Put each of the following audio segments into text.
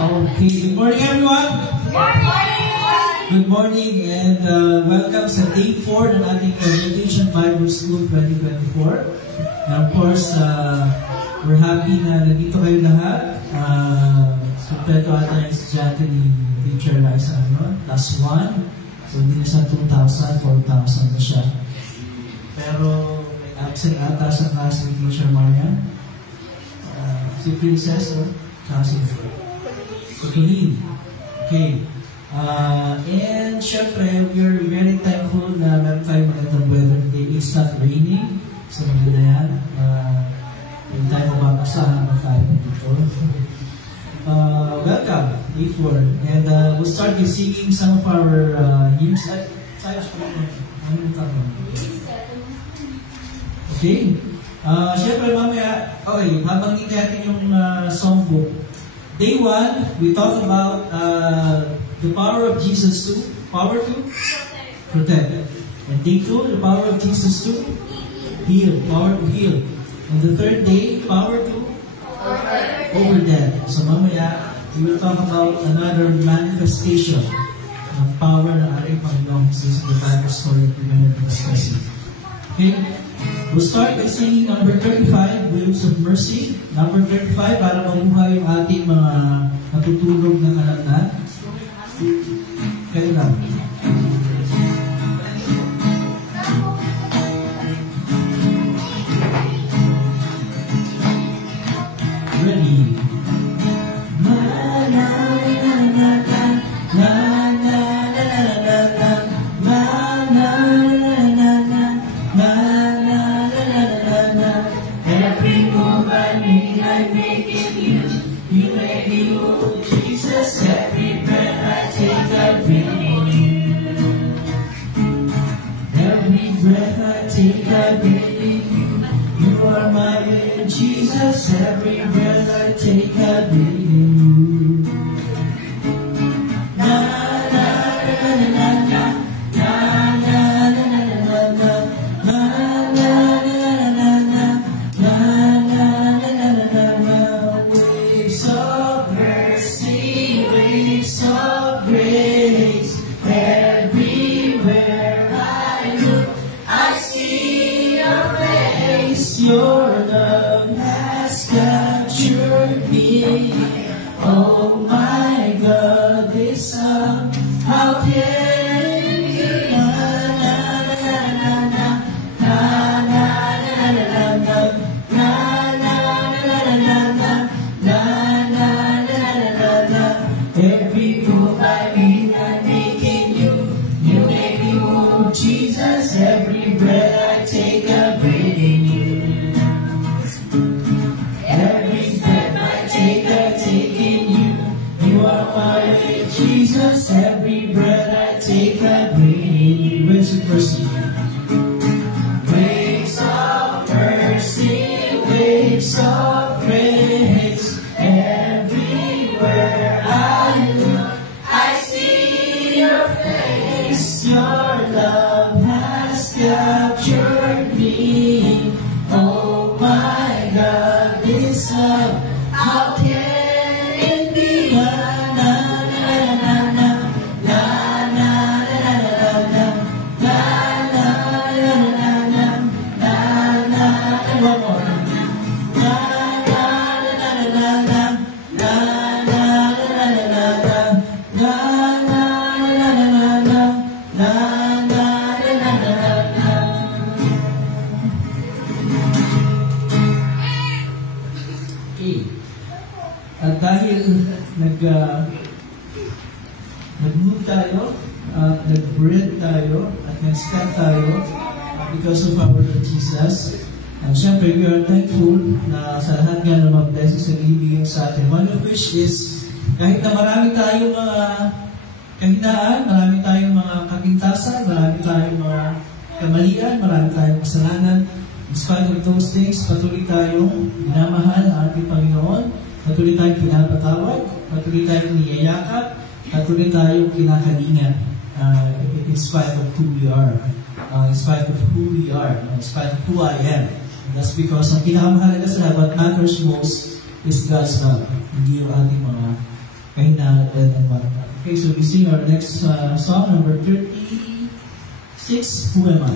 Okay, good morning everyone! Good morning! Good morning and welcome sa Day 4 ng ating Meditation Bible School 2024. And of course, we're happy na nandito kayo lahat. Kompleto ata yung estudyante ni Teacher Liza, +1. So, hindi na sa 2,000, 4,000 na siya. Pero, may absent ata sa class ni Teacher Maria. Si Princess, kasi Kutuhin. Okay. And syempre, we're very thankful na meron tayong magandang weather today. It's not raining. So, maganda yan. Hindi tayo mababasahan na tayo dito. Welcome, Day 4. And we'll start by singing some of our hymns. Okay. Syempre, mamaya, okay, habang hindi natin yung songbook, Day 1, we talk about the power of Jesus to protect. And Day 2, the power of Jesus to heal, power to heal. And the third day, power to over death. So mamaya, we will talk about another manifestation ng power ng ating Panginoong Jesus in the Bible story that we're going to be discussing. Okay? We'll start by singing number 35, Waves of Mercy. Number 35, para mabuhay yung ating mga natutulog na kalagnan. Kayo lang. Ready? Every breath I take, I breathe in you. Na na na na na na na na na na na na na na. Waves of mercy, waves of grace. Everywhere I look, I see your face. Your love captured me. Oh my God, this song, how can you na na na na na na na na na na na na. Every move I make, I'm making you. You make me move, Jesus. Every breath I take, I'm breathing you. Jesus, every breath I take, I breathe in you. Waves of mercy. Waves of mercy, waves of grace. Everywhere I look, I see your face. Your love has captured me. Oh my God, this love, how can it be? At dahil nag-move tayo, nag-breathe tayo, at nag-step tayo because of our Lord Jesus. And syempre, we are thankful na sa lahat nga ng mga blessings na ibigay sa atin. One of which is, kahit na marami tayong mga kahinaan, marami tayong mga kapintasan, marami tayong mga kamalian, marami tayong kasalanan, in spite of those things, patuloy tayong minamahal ang ating Panginoon. Patuloy tayong pinapatawag, patuloy tayong niyayakap, patuloy tayong kinakalingan in spite of who we are, in spite of who we are, in spite of who I am. And that's because ang pinakamahalaga sa lahat, what matters most is God's love, hindi yung ating mga kahinaan and whatnot. Okay, so we sing our next song, number 36, Who Am I?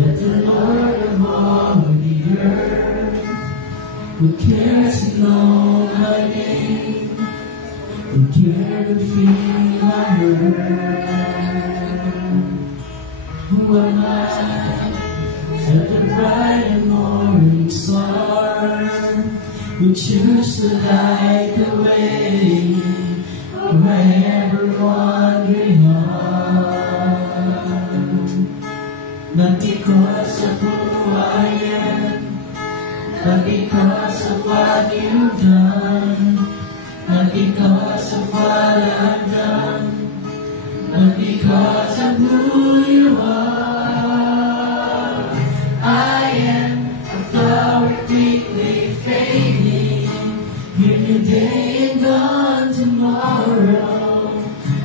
Let the Lord of all the earth, who cares to know my name, who cares to feel my hurt. Who am I? Let the bright and morning star, who choose to light the way for my ever-wandering heart. Not because of who I am, not because of what you've done, not because of what I've done, but because of who you are. I am a flower quickly fading, here today and gone tomorrow,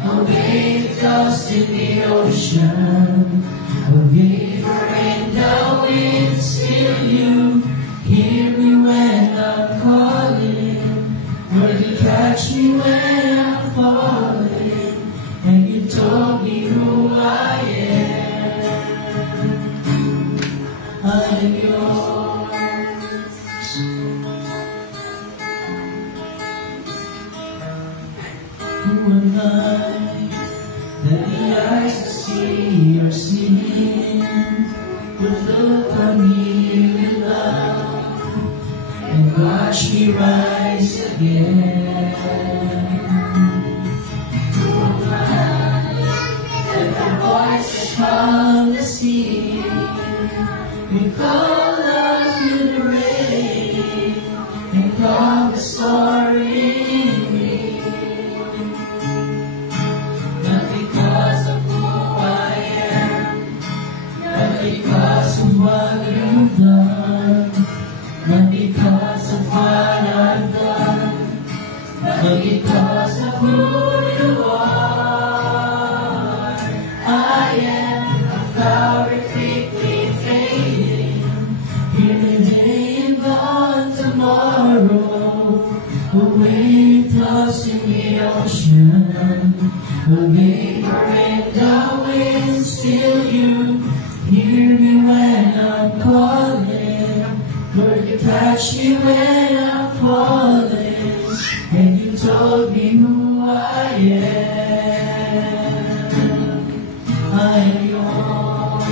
a wave tossed in the ocean, a vapor in the wind. Still you hear me when I'm calling, will you catch me when I'm falling, and you told me who I am. I am yours. Who am I? That the eyes to see are seeing, would look on me with love and watch me rise again. Who am I? That the voice upon the sea will call us to the rain and calm the storm in me. Not because of who I am, not because of what you've done, not because of what I've done, but because of who you are. I am a flower quickly fading, here today and gone tomorrow, a wave tossed in the ocean, a vapor in the wind. Still you hear me when I'm calling, will you catch me when I'm falling, and you told me who I am. I am yours.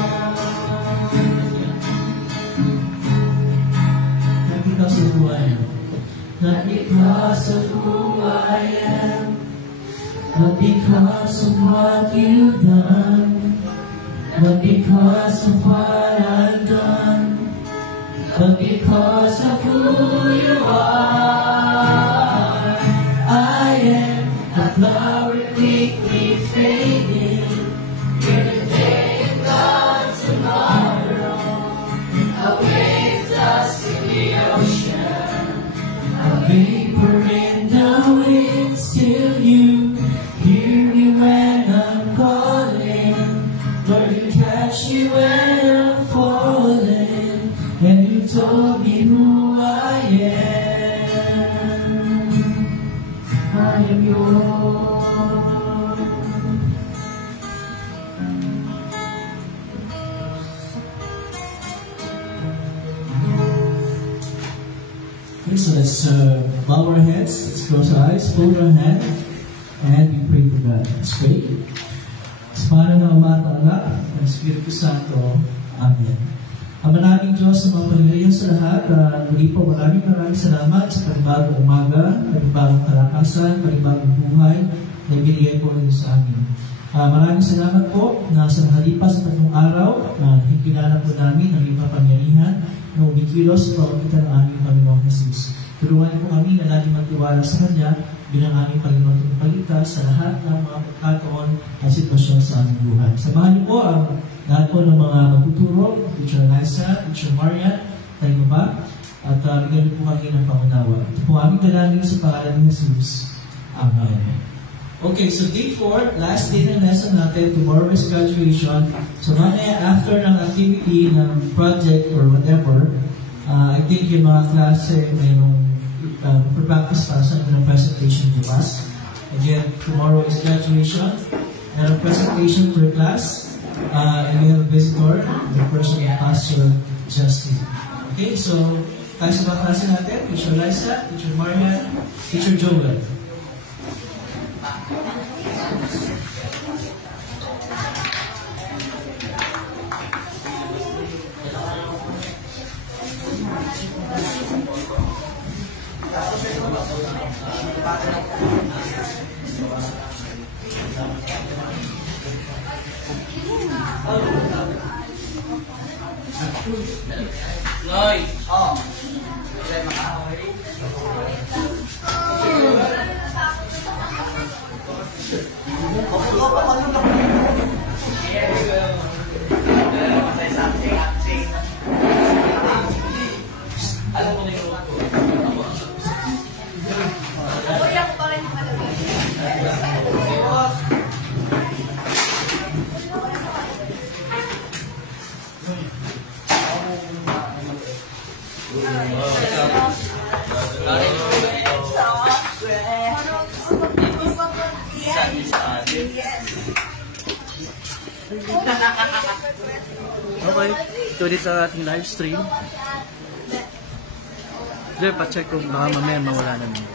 Not because of who I am, not because of who I am, but because of what you've done, but because of what I've done, but because of who you are. I am a flower quickly fading, here today and gone tomorrow, a wave tossed in the ocean, a vapor in the wind. Still you hear me when I'm calling, but you catch me when I'm falling, and you told me who I am. I am yours. Okay, so let's bow our heads, let's close our eyes, hold our hand, and we pray to God. Let's pray. Sa pangalan ng Ama at Anak ng Espiritu Santo. Amen. Ama naming Diyos sa mga pangyarihan sa lahat, muli po maraming salamat sa panibagong umaga, panibagong kalakasan, panibagong buhay na ibinigay po rin sa amin. Maraming salamat po na sa nakalipas sa tatlong araw na higilala po namin ang iyong kapangyarihan na umikilos sa pamamagitan ng aming Panginoong Jesus. Tulungan po kami na lagi magtiwala sa Kanya bilang aming Panginoon at Tagapagligtas sa lahat ng mga pagkataon at sitwasyon sa aming buhay. Samahan niyo po ang lahat po ng mga magtuturo, Teacher Liza, Teacher Marian, tayo ba? At bigyan niyo po kami ng pangunawa. Ito po aming dalangin sa pangalan ni Jesus. Amen. Okay, so day 4, last day ng lesson natin. Tomorrow is graduation. So mamaya after ng activity, ng project or whatever, I think yung mga klase mayroong practice para sa ng presentation bukas. Again, tomorrow is graduation. Mayroong presentation per class. And we have a visitor, the person of Pastor Justin. Okay, so tayo sa mga klase natin. Teacher Liza, Teacher Marian, Teacher Joel. Noy! Oh! Alam mo na yung ko. Uy, ako pa rin malagay. Okay, ito ulit sa ating live stream. Dito, pa-check kung baka mamaya mawala na naman.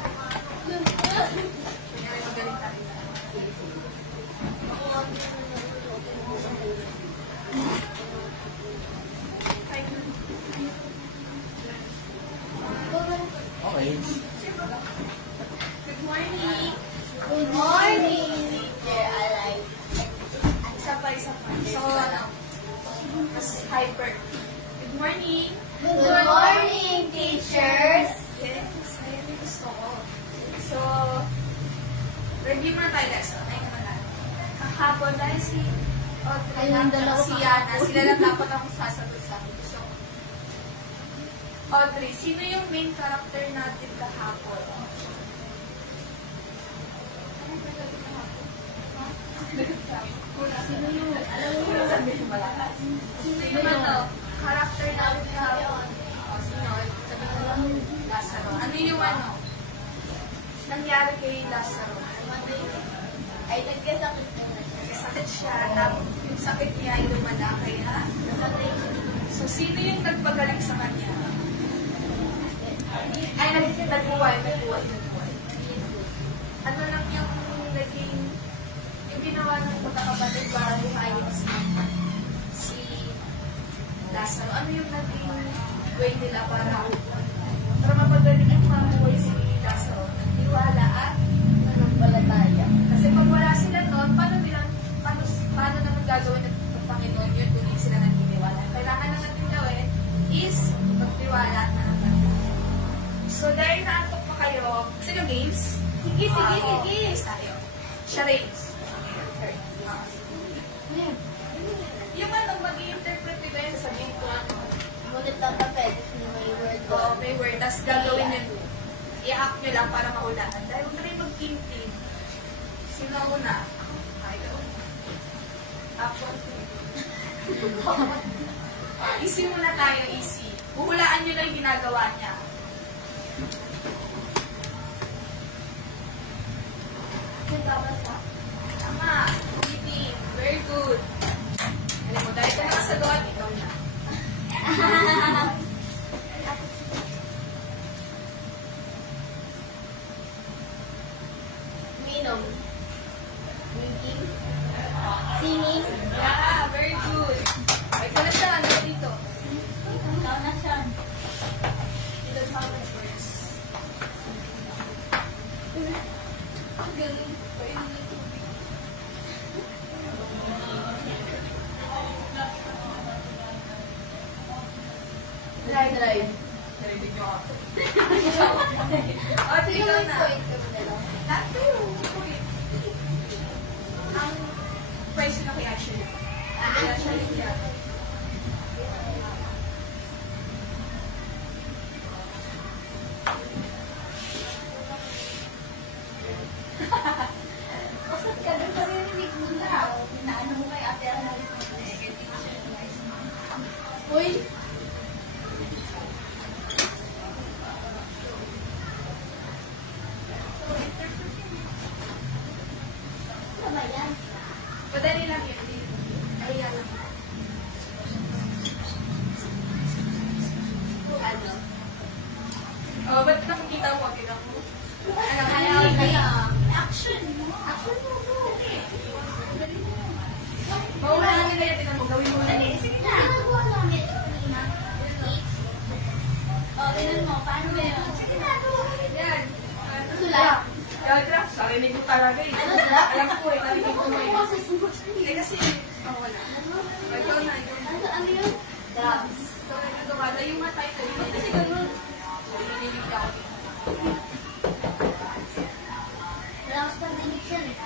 Okay. Good morning. Good morning. Teacher, I like. Isa pa. So, mas hyper. Good morning. Good morning, teachers. Yes, ayun yung gusto ko. So, review muna tayo lesson. Ayun naman natin. Kahapon dahil si Audrey at si Yana, sila lang dapat akong sasagot sa akin. So, Audrey, sino yung main character natin kahapon? Sino yung, alam mo yung sabi ko malakas? Sino yung character natin kahapon? O, sino? Sabi ko lang, Lazaro. Ano yung nangyari kay Lazaro? Ay, nagkasakit niya. Nagkasakit siya. Tapos yung sakit niya ay lumala kaya so, sino yung nagpagaling sa kanya? Ay, nagbuhay. Ano lang yung naging yung ginawa ng magkakapatid para buhayin si Lazaro? Ano yung naging way nila para mapagaling yung mabuhay si Lazaro? Nagtiwala at nagpalataya. Kasi pag wala sila noon, paano naman gagawin ng Panginoon yun kung hindi sila nagtitiwala? Kailangan na natin gawin is magtiwala at nanatala. So, dahil naantok pa kayo, gusto nyo games? Sige. Games tayo. Charades. Yung mag-i-interpret ko yun, sabihin ko ngunit lang papel, may word. Oo, may word. Tapos gagawin nyo, i-act nyo lang para maulanan. Dahil huwag na rin mag-team-team. Sino una? Ayaw. Action. Easy muna tayo, easy. Huhulaan nyo lang yung ginagawa niya. Tama. Team. Very good. Alam mo, dahil ka nakasagot, ikaw na. Minom. Drinking. Singing. Yeah, very good. Ikaw na siya. Ano dito? Ikaw na siya. Ito sa mga words. Ang galing. Drive. Narinig nyo ako. Drop. Sarinig ko talaga eh. Alam ko eh, narinig ko eh. Eh kasi, wala. Ito na yun. Ano yun? Drops. So, nagawala yung mga title yun. Kasi ganun. Narinig ako. Drops pa narinig yan eh.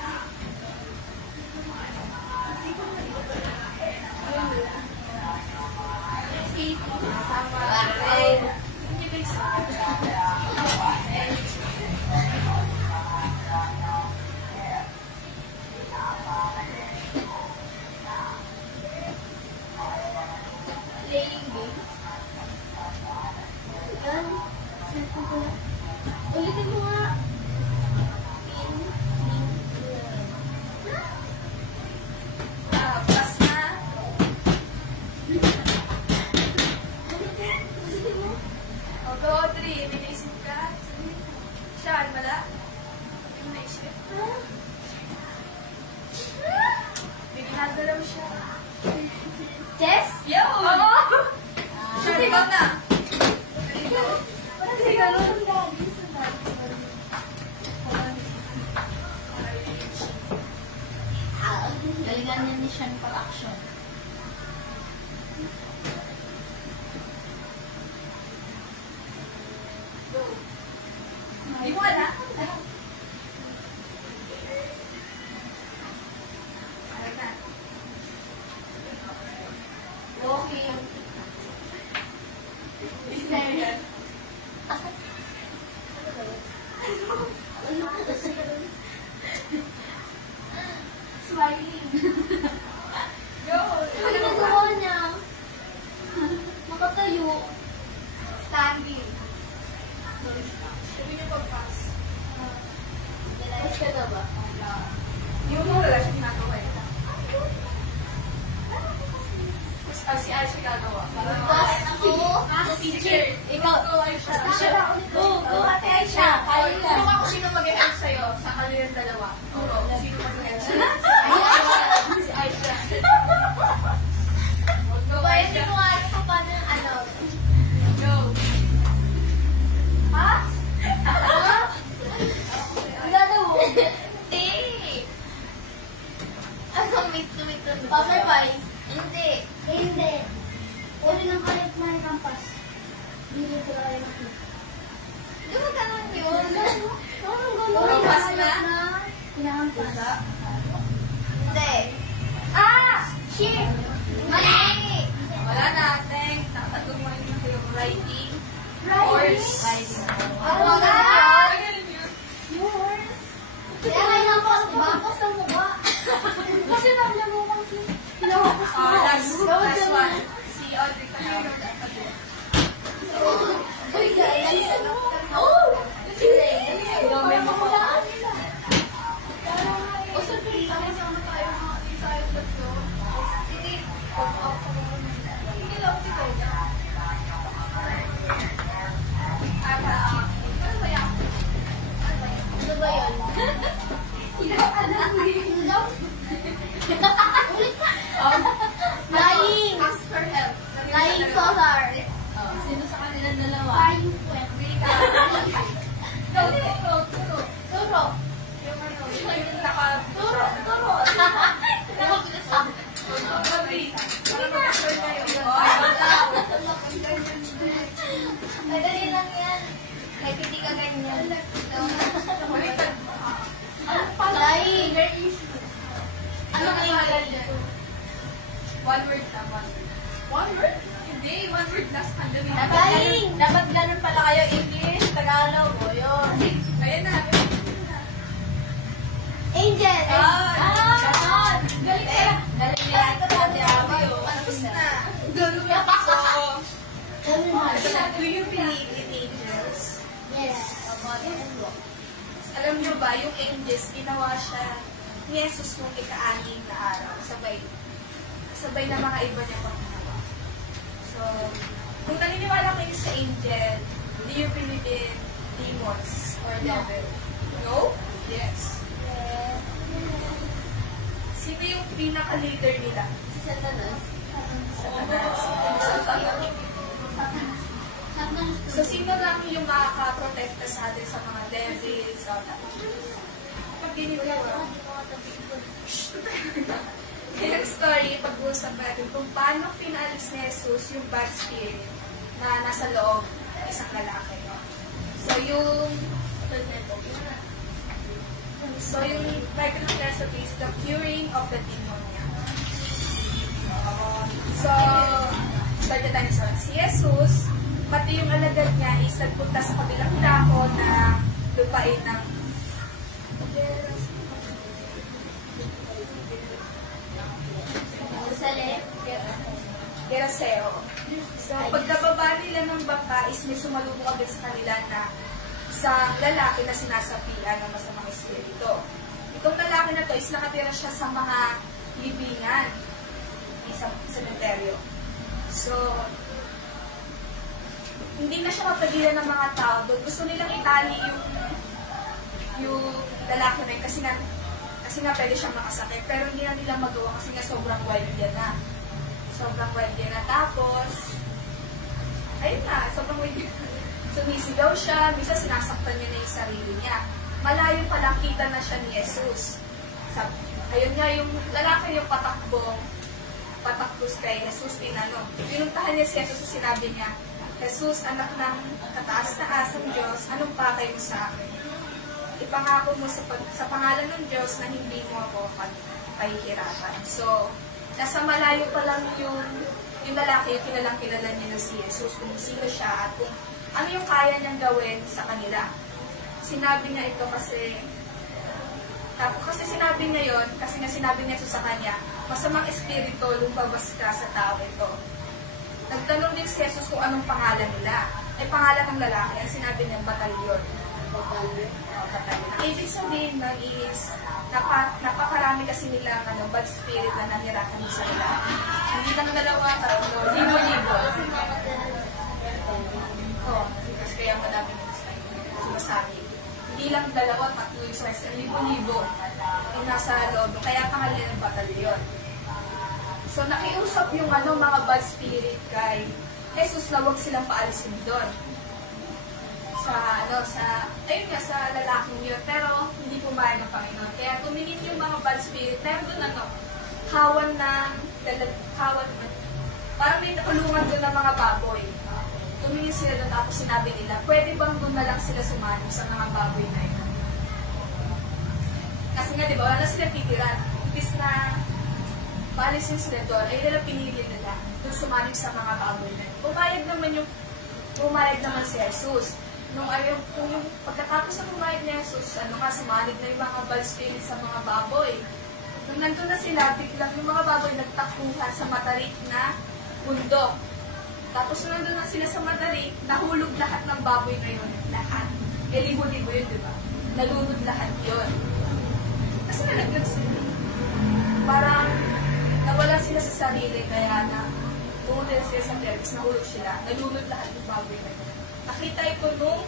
Playing game. Yan. Ulitin mo nga. Pas na. O, 2, 3. May naisip ka? Siya, wala? Hindi mo naisip? May ginagalaw siya. Chess? Yo! Oo! Siya, ikaw na. Kasi gano'n. Galingan niya ni Sean pag-action. Hindi mo na? Okay. Bisnayan. Smiling. Go! Ano nagawa niya? Makatayo. Standing. Sabi niyo pag-pass. Pass ka na ba? Yung mo wala siya ginagawa eh. Si Aisha gagawa. Pass ako. Teacher, ikaw go Aisha. Go, Ate Aisha. Kaya ka. Kung ako sino mag-help sa'yo, sa kanilang dalawa. Turo, sino mag-help sa'yo? Si Aisha. Go Pwede Aisha. mo nga ito paano yung ano. Go. Pass? Ang ganda mo. Ano, wait. Power pie? Hindi. Hindi. Uli ng kalit na yung kampas. Hindi ko kaya makita. Di ba ganun yun? Ganun. Pass na? Pinakampas. Hindi. Ah! Shit! Mali! Wala na, thank. Nakatagong mo yung writing. Horse. Ano Ano ka? ka? Yours. Kaya may napas sa mukha. Kasi naglaro kasi. Pinawakas mo. Last one. Si Audrey ka na. Uy, guys. Oh! May makulaan. O, sabi, sama-sama tayo mga isayot na to. Sige. Sige lang, ito. Ano ba yun? Flying! Ask for help. Flying saucer. Sino sa kanilang dalawa? Flying sweat. Turo. Yung ano, yung naka... Turo. Gabi. Madali lang yan. Kahit hindi ka ganyan. Flying. Ano na yung dito? One word na, one word. One word? Hindi, one word last time. Flying. Dapat ganun pala kayo, English, Tagalog, o yun. Ayan na. Angel. Ganon. Galing ka. Galing yan. Tapos na. Ganun na. So, do you believe in angels? Yes. Alam niyo ba, yung angels, ginawa siya ni Jesus nung ika-anim na araw. Sabay na mga iba niya pang ginawa. So, kung naniniwala kayo sa angel, do you believe in demons or devil? No? Yes. Sino yung pinaka-leader nila? Satanas. Satanas. So, sino lang yung makaka-protecta sa atin sa mga devils, sa ito. Pag ganito yun. Yung story, pag-uusap natin kung paano pinaalis ni Jesus yung bad spirit na nasa loob ng isang lalaki. So, yung title ng lesson is The Curing of the Demonia. So, start tayo sa si Jesus, pati yung alagad niya is nagpunta sa kabilang dako na lupain ng Geraseo. So, pagkababa nila ng bangka is may sumalubong agad sa kanila na isang lalaki na sinasapian ng masamang espiritu. Itong lalaki na to is nakatira siya sa mga libingan, isang sementeryo. So, hindi na siya mapagilan ng mga tao doon. Gusto nilang itali yung lalaki na yun kasi nga pwede siyang makasakit. Pero hindi na nila magawa kasi nga sobrang wild yan na. Sobrang wild yan na. Tapos, ayun na, sobrang wild yan. Sumisigaw siya, minsan sinasaktan niya na yung sarili niya. Malayo palang kita na siya ni Jesus. Ayun nga, yung lalaki yung patakbo kay Jesus, pinuntahan niya si Jesus, sinabi niya, Jesus, anak ng kataas-taas ng Diyos, anong pakay mo sa akin? Ipangako mo sa pangalan ng Diyos na hindi mo ako pahihirapan. So, nasa malayo pa lang yung lalaki, yung kilala niya na si Jesus, kung sino siya at kung ano yung kaya niyang gawin sa kanila. Sinabi niya ito kasi sinabi niya yon, kasi nga sinabi niya ito sa kanya, masamang espiritu lumabas ka sa tao ito. Nagtanong din si Jesus kung anong pangalan nila. Ay pangalan ng lalaki, ang sinabi niya, batalyon. Ibig sabihin na is, napakarami kasi nila bad spirit na nanirahan sa nila. Hindi lang dalawa, tatlo, libo-libo. Kasi kaya madami nito sumasabi. Hindi lang dalawa, tatlo yung size, libo-libo yung nasa loob. Kaya pangalan ng batalyon. So, nakiusap yung mga bad spirit kay Jesus na huwag silang paalisin doon. Ayun nga, sa lalaking yun. Pero, hindi pumayag ng Panginoon. Kaya tumingin yung mga bad spirit. Meron doon parang may nakulungan doon ng mga baboy. Tumingin sila doon, tapos sinabi nila, pwede bang doon na lang sila sumanib sa mga baboy na yun? Kasi nga, di ba, wala sila titiran. Imbis na paalisin sila doon, ay nila pinili nila doon sumanib sa mga baboy na yun. Pumayag naman si Jesus. Kung yung pagkatapos na pumayag ni Jesus, sumanib na yung mga bad spirit sa mga baboy. Nung nandun na sila, biglang yung mga baboy nagtakuhan sa matarik na bundok. Tapos nandun na sila sa matarik, nahulog lahat ng baboy na yun. Lahat. Libo-libo yun, di ba? Nalunod lahat yun. Kasi nalaglag sila. Parang nawala sila sa sarili, kaya pumunta na sila sa terps, nahulog sila. Nalunod lahat ng baboy na yun. Nakita ito nung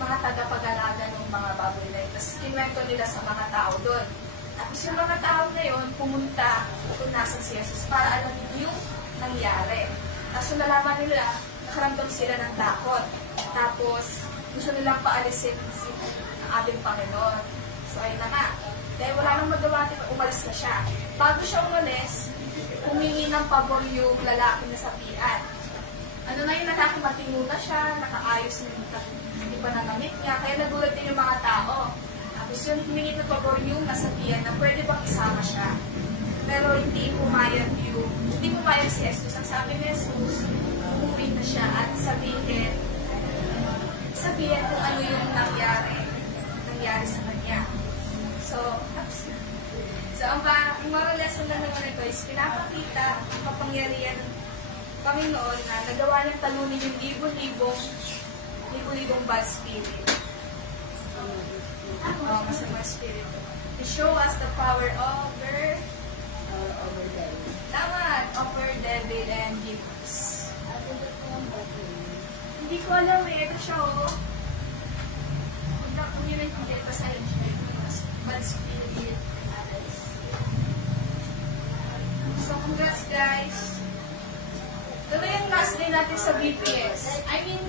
mga tagapag-alaga ng mga baboy na yun. Tapos kinwento nila sa mga tao doon. Tapos yung mga tao na yun, pumunta kung nasan si Jesus para alamin yung nangyari. Tapos nalaman nila, nakaramdam sila ng takot. Tapos gusto nilang paalisin ang ating Panginoon. So ayun na nga. Dahil wala nang magawa, umalis na siya. Bago siya umalis, humingi ng pabor yung lalaki na sapian. Nakakapatingo na siya, nakaayos na yung pananamit niya, kaya nagulat din yung mga tao. Tapos yun, humingi ng pabor yung nasapian na pwede bang isama siya. Pero hindi pumayag si Jesus. Ang sabi ni Jesus, umuwi na siya at sabihin kung ano yung nangyari sa kanya. So ang moral lesson na naman ito is pinapakita ang kapangyarihan ng Panginoon na nagawa niyang talunin yung libo-libong bad spirit. Masamang spirit. To show us the power over devil and demons. Hindi ko alam ito siya kung yun ang hindi pa sa bad spirit. So congrats guys. Ito yung last day natin sa BPS. I mean,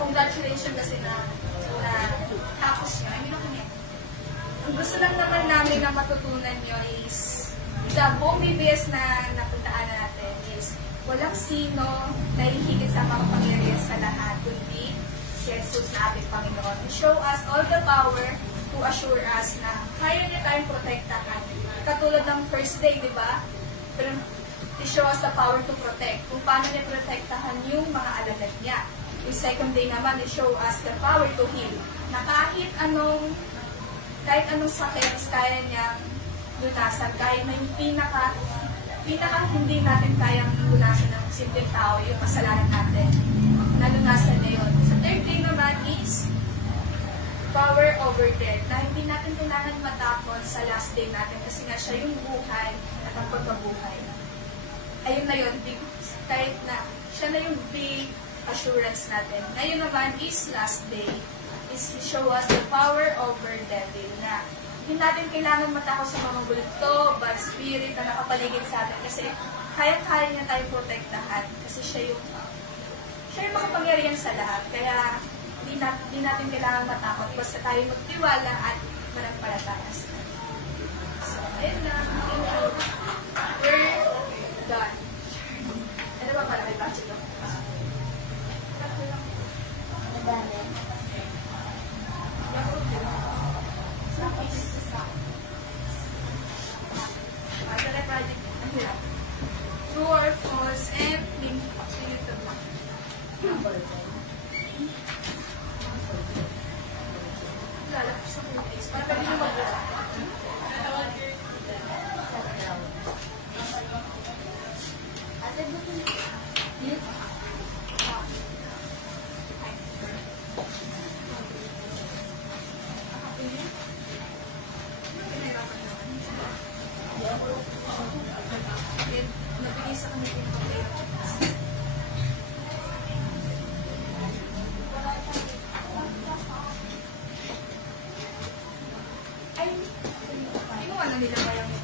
congratulations kasi na matapos nyo, ang gusto lang naman namin na matutunan nyo is sa buong BBS na napuntaan natin is walang sino na hihigit sa makapangyarihan sa lahat, kundi si Jesus na ating Panginoon. To show us all the power to assure us na kaya niya tayong protektahan. Katulad ng first day, di ba? Pero to show us the power to protect. Kung paano niya protektahan yung mga alagad niya. Yung second day naman, to show us the power to heal. Na kahit anong sakit, kaya niyang lunasan. Kahit na yung pinaka hindi natin kayang lunasan ng simpleng tao, yung kasalanan natin. Nalunasan niya yun. Sa third day naman is power over death, na hindi natin kailangan matakot sa last day natin kasi nga siya yung buhay at ang pagkabuhay. Ayun na yun, kahit na siya na yung big assurance natin. Ngayon naman is last day, is to show us the power over devil, na hindi natin kailangan matakot sa mga bulto, bad spirit na nakapaligid sa atin kasi kaya-kaya niya tayong protektahan kasi siya yung makapangyarihan sa lahat. Kaya di natin kailangan matakot basta tayo magtiwala at manampalataya sa Kanya. So, ayun lang. We're done. Ano ba pala? May budget lang. True or false and limited lang. Lalapos sa kulis. Para pwede nyo mag-alala. Nabigay sa kanya yung papel. Ay, inuwa na nila ba yung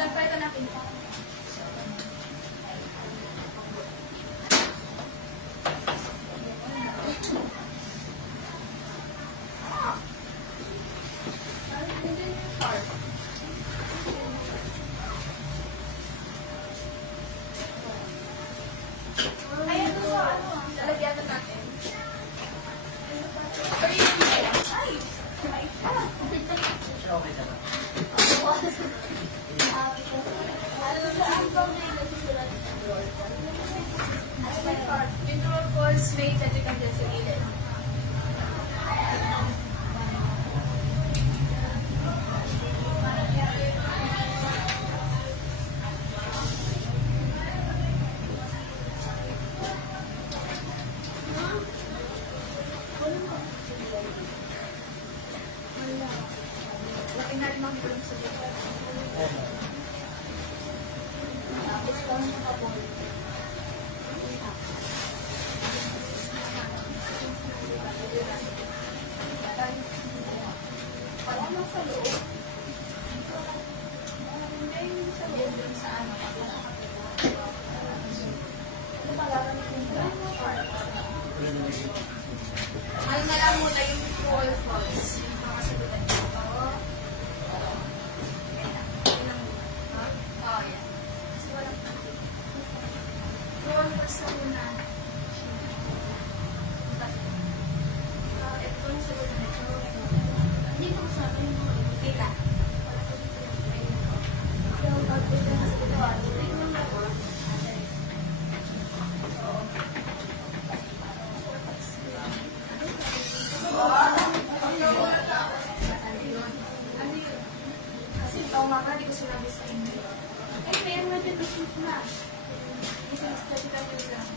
siyempre ito natin. Ayan ito sa lalagyan na natin. Ay! Okay ka ba? Yung true or false, may tadyakan dyan sa gilid. Laki na rin mga bulong sa gilid. Parang lang sa loob. Hindi sa loob dun sa ano. Ano pala kami yung ano na lang muna yung true or false. Yung mga sagutan dito. Oh, yan. Kasi walang true or false na muna. Ito yung sagutan dito. Hindi ko sabi yung mga kita. Yung pag-ito na sagutan. Kasi ikaw mga, di ko sinabi sa inyo. Ay, mayroon na dito shoot na. This is the lang.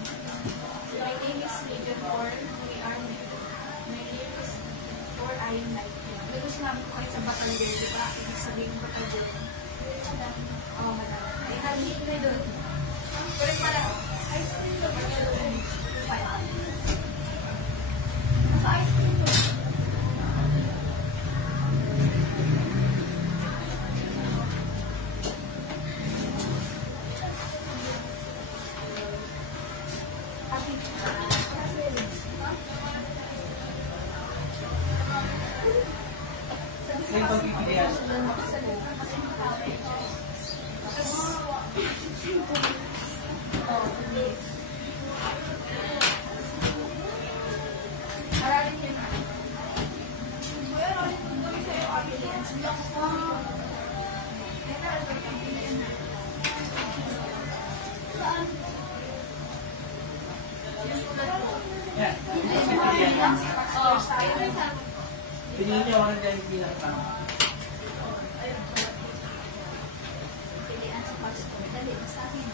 My name is Legion 4. We are my name is 4 Iron Light. May gusto namin ko kayo sa batalyon, di ba? Ibig sabihin batalyon. Oo, madami. Ay, naliit na doon. Pero pala, ice cream doon. Nasa ice cream doon. bilang si Pastor sa Piliin niyo ako ng bilang tama. Pilihan sa pastor. Dali, sa akin.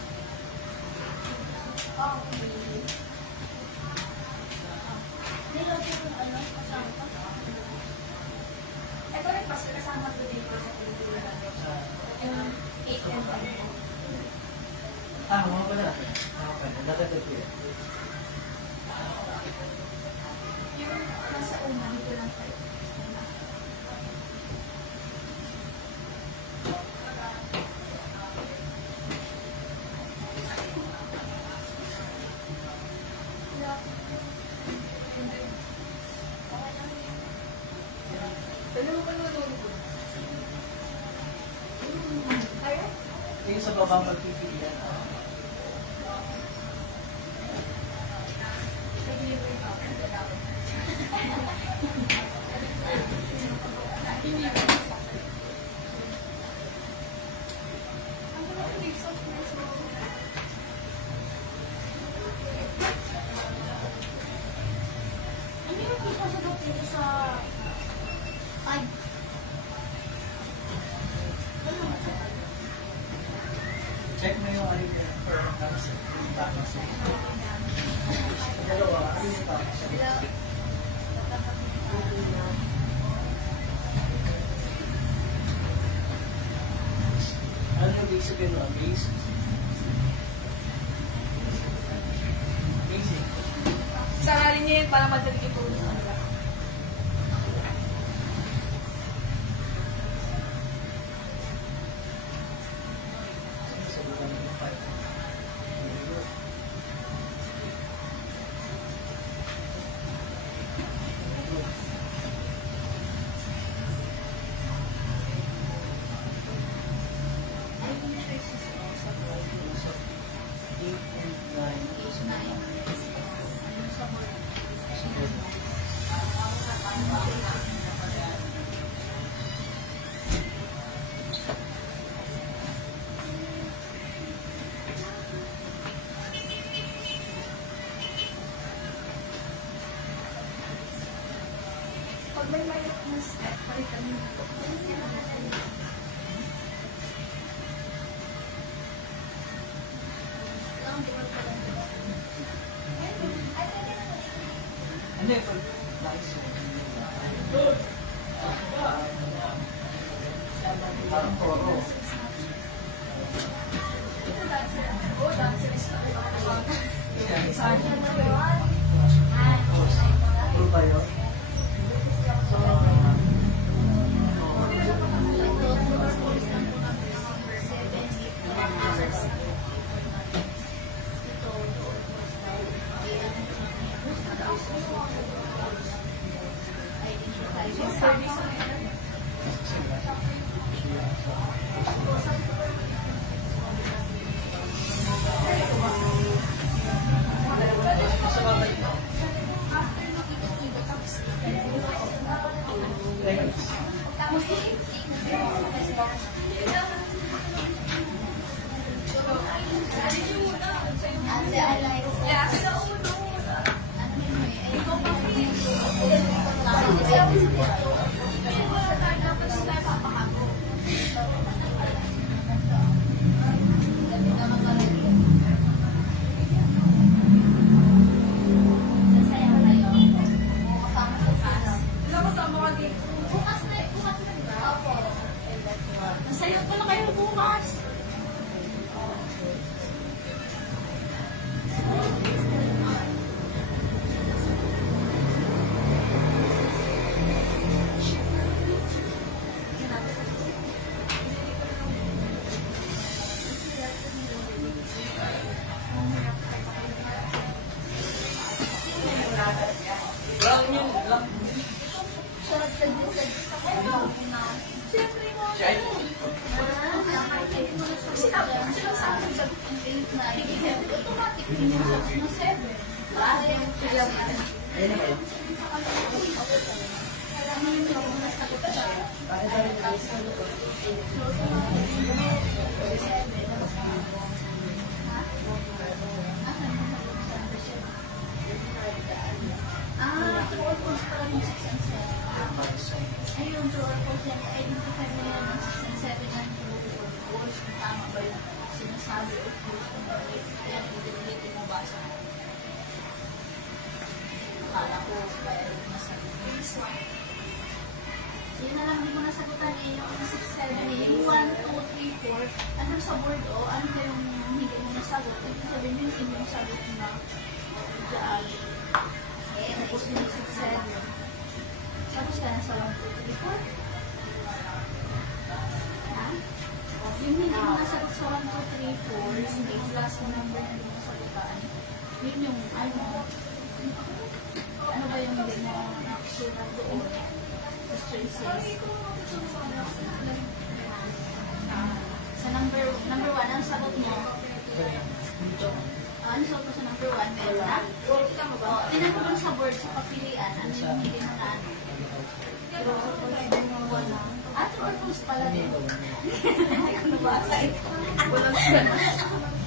Nilagay yung ano, kasama pa. Ito rin, Pastor, kasama ko dito sa Pilipinas natin. Yung 8 and 1. Mga pala natin. Nagagad ko yan. Yung nasa una, dito lang kayo. Dalawa ka naman ulit. Yung sa babang pagpipilian. Ano yung isasagot dito sa... Ay. Check mo yung ano yung for cancer. Yung tama sa dalawa, ano yung tama sa ano yung basic yun? Basic. Basic. Sarali niya yun para madali itulong sa kanila. Sa buwan ng 5. Pag may mayroon na step, palitan mo ito. Hindi, pag nice. Parang toro. Oo, dancer is Puro tayo. Nasa'yo ko na kayo bukas. Lang yun, lang. Siyempre mo. Siya Automatic pinusap na 7. Kasi yung ayun na kayo. ano yung yung nasagot sa Ah, course pala yung 6 and 7. Ayun, true or false yan. Identify mo yan ng 6 and 7 ng true or false. Kung tama ba yung sinasabi o false. Kung bakit yan, hindi mo basa. Akala ko ba yung masagot. Yun na lang, hindi mo nasagutan eh. Yung 6, 7 eh. Yung 1, 2, 3, 4. Ano sa board o? Ano ba yung hindi mo nasagot? Ibig sabihin yung hindi mo sagot na daan. Tapos yung 6, 7. Tapos ka na sa 1, 2, 3, 4. Ha? Yung hindi mo nasagot sa 1, 2, 3, 4, yung last number na hindi mo nasagutan. Yun yung ano ba yung hindi mo nakasulat doon? Sa number 1, ang sagot mo? Ano sagot mo sa number 1? Meron na? Tinan mo sa board, sa papilian, ano yung hindi mo na ano? Pero sa false mo wala. True or false pala din? Hindi ko nabasa ito. Walang sagot. Walang sagot.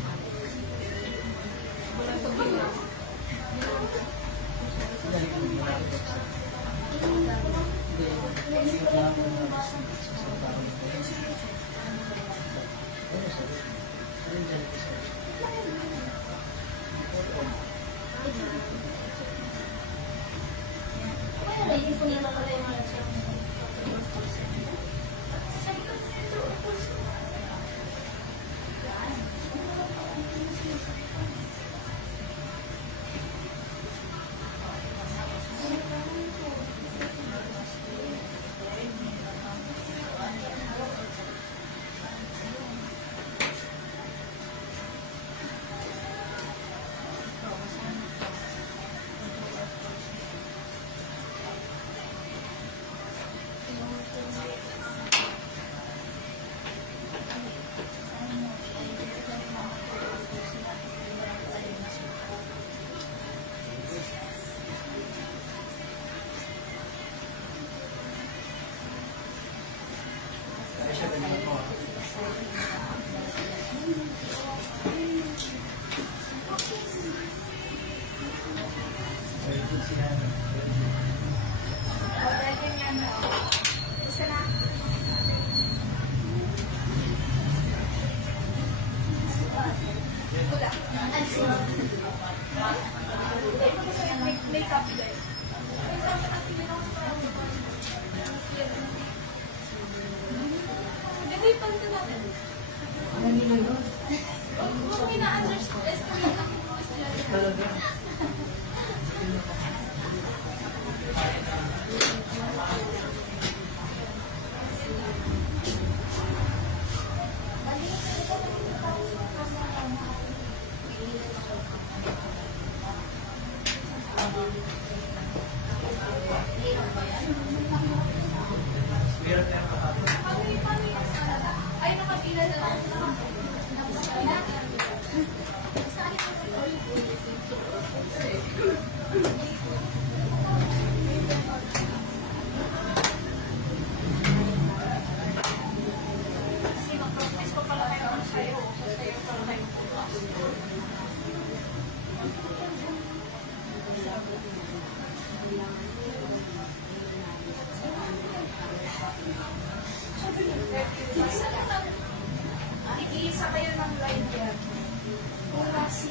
Iisa kayo ng line yan. Una si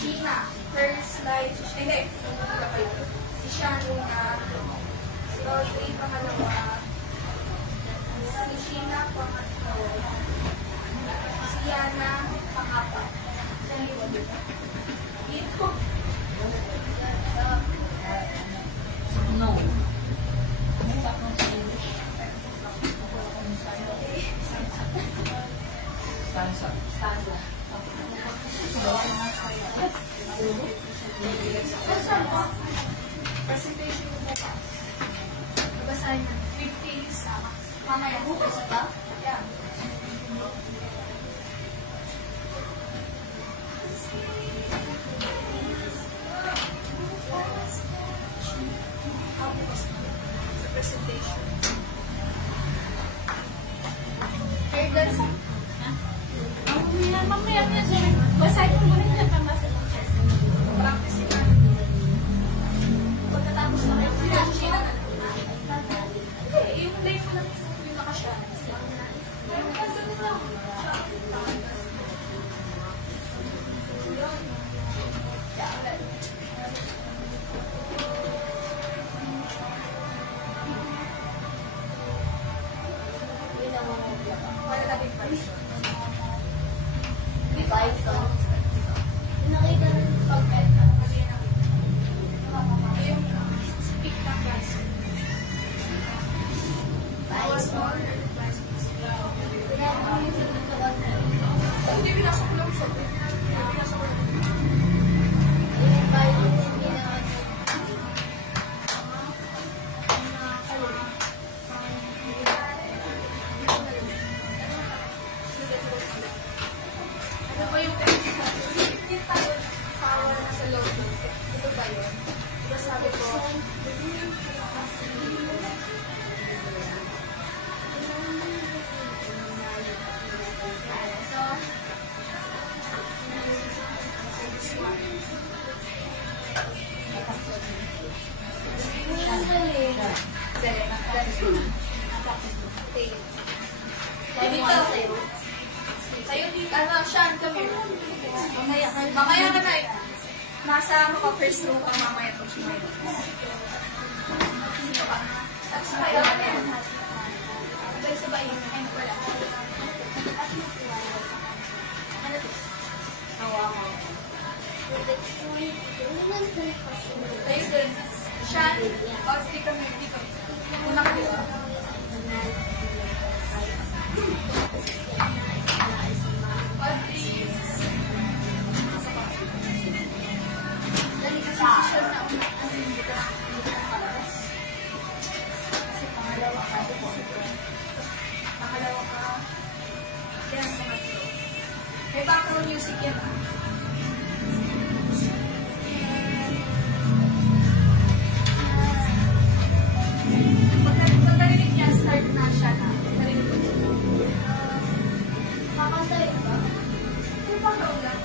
Sheena. First line, si Shanuna. Si Audrey, pangalawa. Si Sheena, pangatlo. Si Yana, pangapat. Ito. No. Sansa. Presentation mo bukas. Babasahin mo. 15 sama. Mamaya bukas ba? Yeah. Sa presentation. Third dance. Mamaya na sir. Basahin mo muna na pamasa ng test. Practice na. ngayon. Tapos sabi ko, okay. Tayo dito. Sean, come here. Mamaya ka na eh. Nasa first row ka mamaya pag sumayo. Dito ka. Tapos kayo ka na. Sabay-sabay. Ano pala? Ano to? Hawa mo. Tayo dun. Sean, Audrey kami dito. Una ka dito. Audrey. Dali ka sa Sean na una. Kasi pangalawa ka. Pangalawa ka. Yan, mga to. May background music yan ah. Pagkarinig niya, start na siya na. Pagkarinig ko. Kakantay ba? Ano ba ka ulang?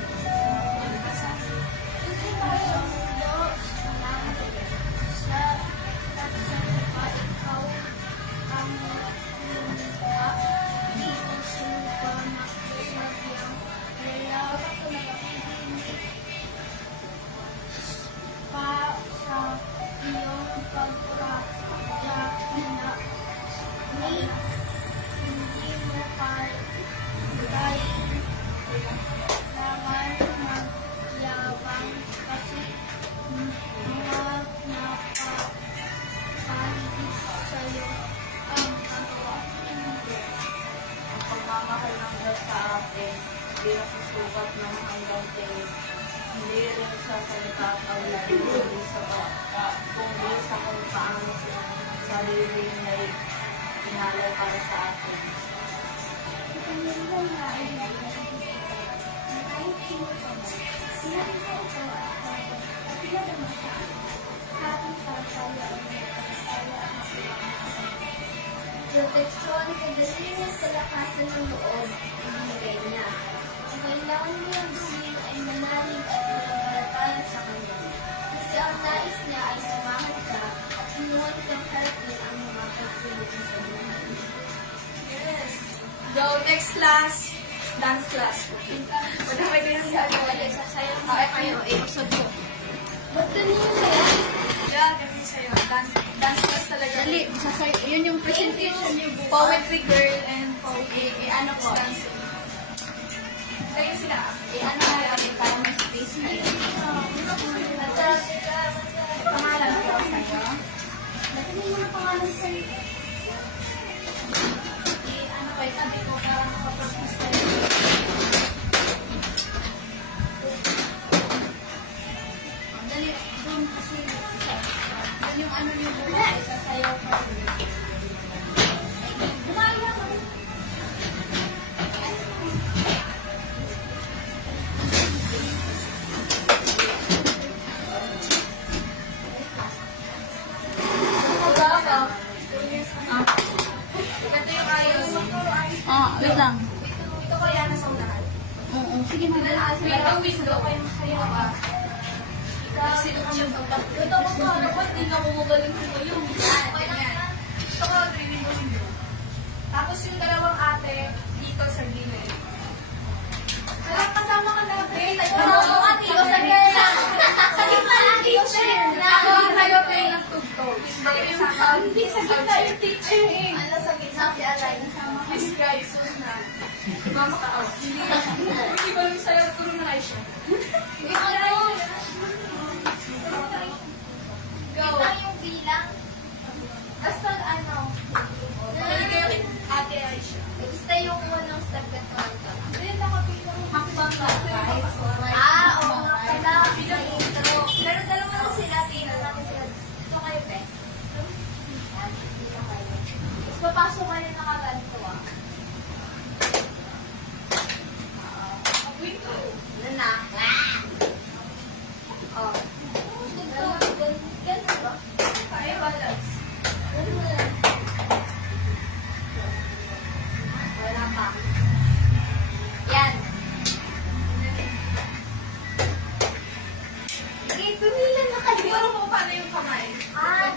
Hindi nasusukat ng hanggang tingin. Hindi rin sa salita at awlan. Kundi sa kung paano sarili na inalay para sa atin. Proteksyon, pagdating niya sa lakasan ng loob, ibigay niya. Ang kailangan niyang gawin ay manalig at malagalatayan sa kanya. Kasi ang nais niya ay samahan ka at inuwan kang harapin ang mga pagpilitin sa buhay. Yes. Go, next class. Dance class. Wala kayo yung gagawin. Sasayaw kayo. Episode 2. Ba't ganun yung sayo? Yeah, ganun sa'yo. Dance class talaga. Dali, yun yung presentation niyo. Poetry girl and poetry. Ano po? Kayo sila. Ano kaya ang parang space na yun? Pangalan ko sa'yo? Ba't may mga pangalan sa'yo? Ano kayo? Sabi ko parang makapag-practice tayo. Dali, doon kasi Yung ano yung buhay sa sayaw ka. bumayo naman. Ito yung ayos. Wait lang. Ito kaya nasa unahan. Oo, sige na. Window kayo sa'yo ba? Ito ko ko, dapat hindi na kumagaling ko yung Ito ko, 3 window. Tapos yung dalawang ate, dito sa gilid. Kaya kasama ka na, Bray. Oo, ate, ko sa gila. Sa gitna yung teacher. Kayo kayo ng tugtog. Hindi, sa gitna yung teacher eh. Ano, sa gitna si Alay. Miss guys, na. Mama ka out. Hindi ko yung sayo, turo na kayo siya. Go. Kita yung bilang. Basta ano. Hindi kayo kay Ate Aisha. Basta yung unang step ka to. Hindi, nakapilang hakbang ka. Oo nga pala. May intro. Pero dalawa lang sila. Tingnan natin sila. Ito kayo, Pe. Yan, dito kayo. Tapos papasok kayo na kaganto ah. Window. Ano na? kamay.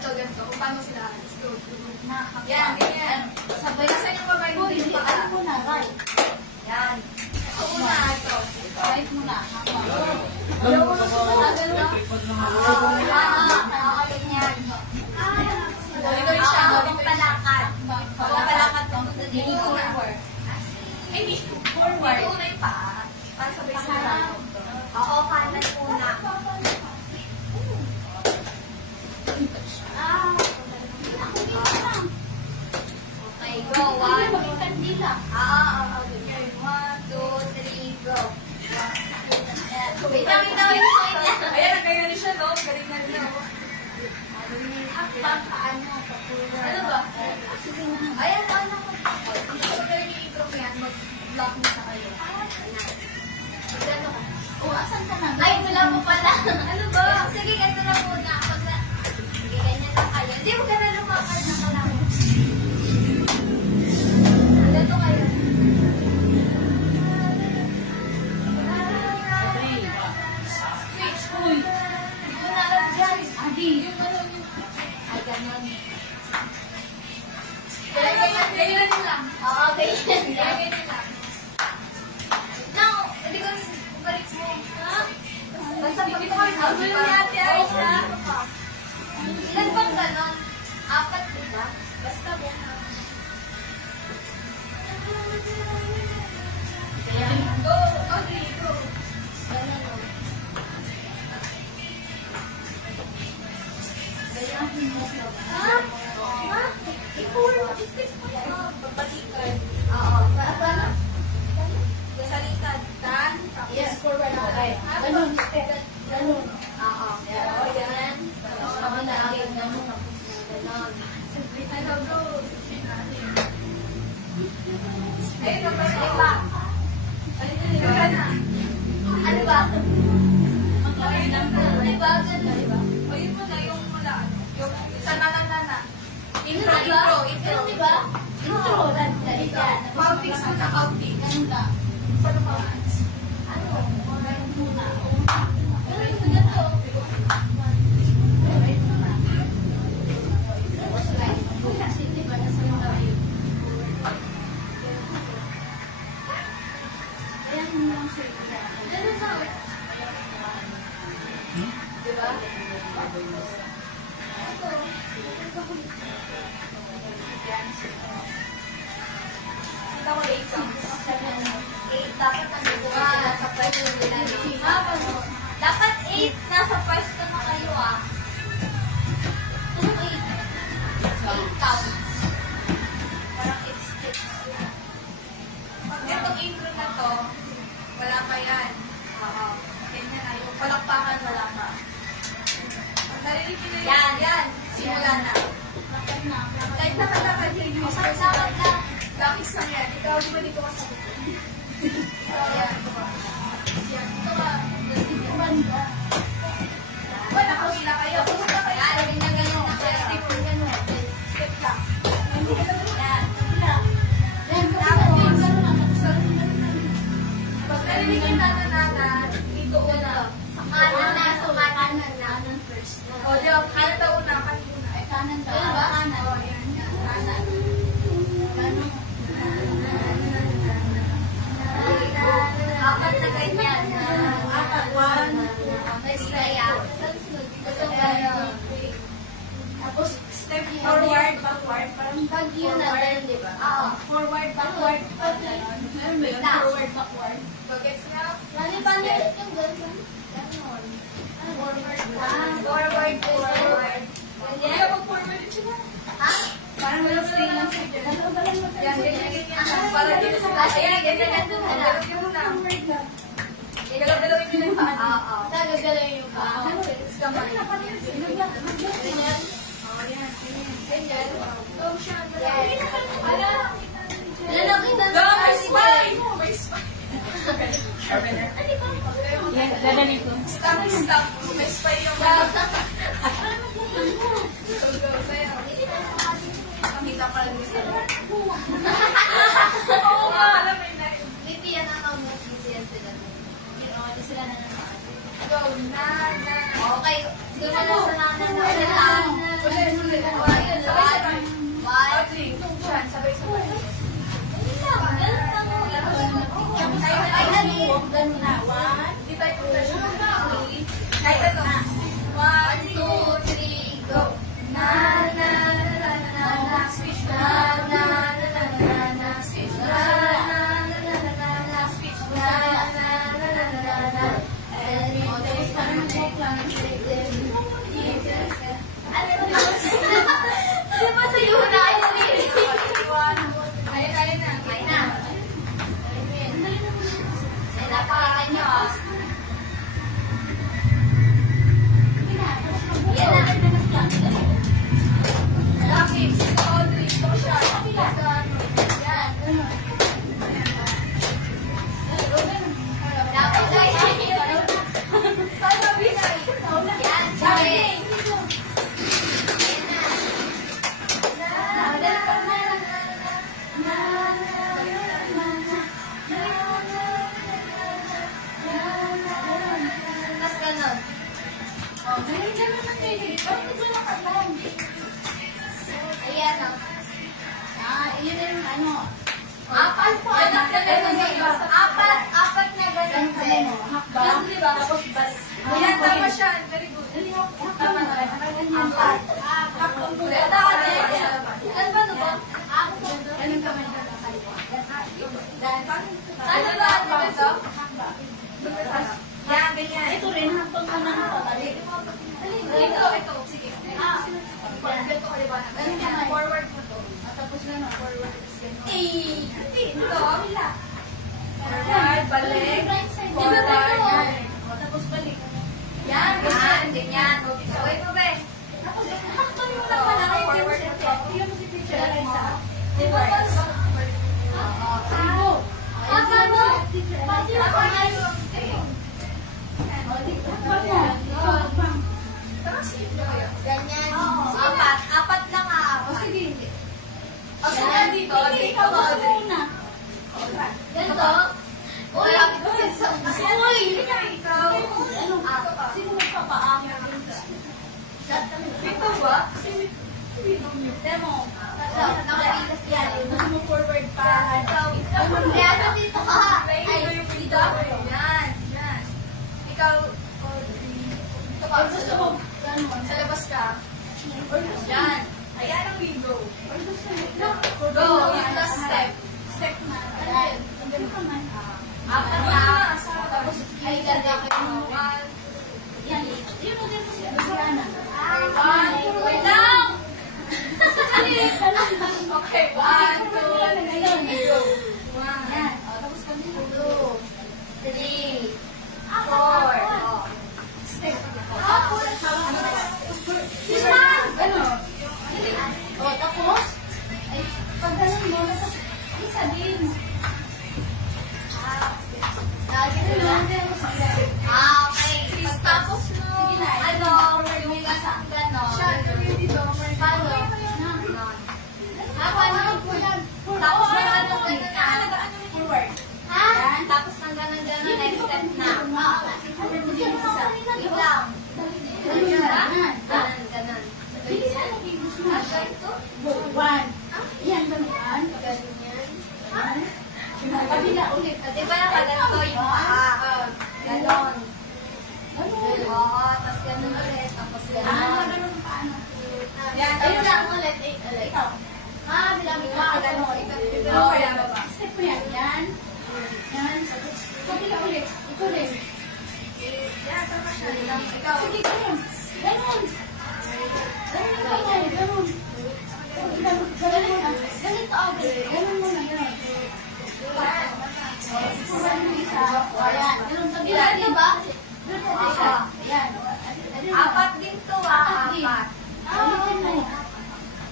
Ganito. Kung paano sila. Yan, ganyan. Sabay na sa yung kamay mo. Yung paa. Yan. Ito muna, ito. Right muna. Ganyan siya. Habang palakad. Hindi. Forward. Ito una yung paa. Para sabay sila. Oo, kanan muna. Okay, go. 1, 2, 3, go. Wait lang. Ayan, kayo na siya, no? Galing na rin ako. Ano ba? Ayan, ano ko. Hindi ko kayo i-improve yan. Mag-block mo sa kayo. Gano ka? Asan ka na? Ay, wala mo pala. Ano ba? Sige, ganito na muna. Sige, ganyan lang kayo. Hindi mo ka na lumakad na pala. Ganito kayo. Switch. Uy. Hindi ko na alam dyan. Adi. Yung ano yung... Ay, ganyan. Ganyan lang. Oo, ganyan lang. Ganyan lang. Now, hindi ko balik mo. Basta pag ito kami nagulo ni Ate Ayos na. Ilan bang ganon? 4, diba? Basta mo. Go! Okay, go! Ganon o. Ha? Ikaw, mag-step mo yan. Pagbalikan. Oo. Paano? Salitan. Tan. Yes, forward na. Ganun. Ganun. Oo. Yan. Tapos naman na agad. Ganun. Ganun. Ano, bro? Ayun, magbalik pa. Ano ba? Maglagay lang ka. Ano ba? O yun mo na, yung mula. Yung sa nana. Intro. Diba? Intro. Countix mo na, countix. Ganun ka. Paano pa? Ano? Ganun muna. Ganun muna to. Ganun muna. Tapos like, kasi diba nasa yung tayo. Kaya kung lang siya. Ganun na. Diba? Ito ko 8 dapat nandito ka nasa pwesto nila. Dapat 8 nasa pwesto na kayo ah. Ano 8? 8 counts. Parang it's pag itong intro na to, wala pa yan. Oo. Ganyan na. Yung palakpakan wala pa. Pag narinig nyo yan. Simula na. Kahit nakalakad yun. Masakit lang. Lakis lang yan. Ikaw, di ba dito ka sa buto? Ayan. Ito ba? Dito ba? Ba, nakawila kayo. Pumunta kayo. Laging na gano'n. Step lang gano'n. Step lang. Yan. Tapos narinig yung nana, dito una. Kanan na. So, kanan na. Kanan first. O, di ba? Kanan daw una. Kanan daw. Kanan. O, yan. Kanan. Kanan. Apat na ganyan. Apat. 1. Tapos kaya. Tapos step forward, backward. Parang pag yun na din, di ba? Oo. Forward, backward. Meron ba yun? Forward, backward. Bagets na? Lani ba na yung gano'n? Gano'n. Forward, forward. Hindi ka mag-forward din sila. Ha? Parang walang stay lang sa dyan. Yan, ganyan. Para dito sa taas. Ayan, ganyan. Galawin mo na. Galawin mo na yung paan. Oo. Galawin yung paan. Tapos kamay. Ganyan. Oo, yan. Ganyan. Go siya. Wala. Wala nakita na. Go, may spine. May spine. Ano ba? Yan, galanin ko. Stop. May spine yung mga. Go, sayo. Kamita pa lang isa. Oo nga, alam mo yun. Maybe yan ang most easy yan sila. Hindi sila na naman. Go, na. ganun na. 1, Di tayo punta siya. Kahit ano. 1, 2, 3, go. Na na na na na na speech na na na na na na speech na na na na na na speech na na na na na na. And we taste parang nag-plan. Di ba sa iyo na ay lyrics? Ayun na. Ayun na. Ay, napakalakan niyo ah. Yan na. Lapis, Audrey, Tosha, yan. Dapat lang yan. Sana binay. Yan, sabi. Tapos ganun. Oh, ganun ang baby. Bakit ganun ka lang? Ayan o. Yun yung ano. Apat po. Apat na ganun. Hakba. Tapos balik. Ayan, tama siya. Very good. Tama na. Apat. Hakbang po. Ilan ba ito ba? Ganun ka man siya. Ano ba? Ano ito? Yan, ganyan. Ito rin, hakbang ka na nakabalik. Ito. Sige. Ganito ka diba? Ganun yan. Forward mo to. Tapos gano'n, forward. Eh! Hindi. Ito. Forward, balik. Forward. Tapos balik. Yan, ganyan. Wait mo ba? Tapos, hakbang mo lang pala kayo. Forward mo to. Yung si picture lang isa. Diba? Sabo. Pati ako na ganyan. Apat lang apat. Sige. O sige dito. Ikaw gusto muna. Ganito? Uy! Uy! Ikaw. Ano? Sino magpapaamir? Ito ba? Demo. Nakalilas yan. Gusto mo forward pa. Kaya dito ka. Ay, dito. Yan. Ikaw. Ito ka. Gusto mo, gano'n. Sa labas ka. Yan. Ayan ang we go. Go. Yung last step. Step na. Ayan. Ganun ka man. Apat na. Tapos ay lalaki mo. One. Yan. Yun mo din mo siya. Basirana. Wait lang. Okay. 1, 2, 3, go. 1. Yan. Tapos kami. 2, 3, 4. Step. Gano'n. O, tapos, ay, pag ganun mo, tapos, isa din. Lagi sila. Okay. Tapos no, ano, yung lasang gano'n. Paano? Paano? Tapos na ano, gano'n na. Forward. Ha? Tapos ng gano'n, next step na. Yung lang. Ganon. Bilisan na kayo gusto mo. Ganito? Go, 1. Yan, ganyan. Ganyan. Kabila ulit. Di ba nakaganto yung paa? Ganon. Oo, tapos ganon ulit. Tapos ganon. Ganun paano? Yan, Ayun tapos lang ulit. Ikaw. bilang ikaw. Ganon. Go, step mo yan. Yan. Yan. Kabila ulit. Ito rin. Yan, tama siya. Ikaw. Sige, ganun. Ganun. Ganun ka yan. Ganun. Ganun mo na. Ganito ako. Ganun mo na. Ganun. Ganun mo isa. Ayan. Ganun kabila. Diba? Ganun isa. Ayan. Apat din to, Apat din. apat. Ulitin mo.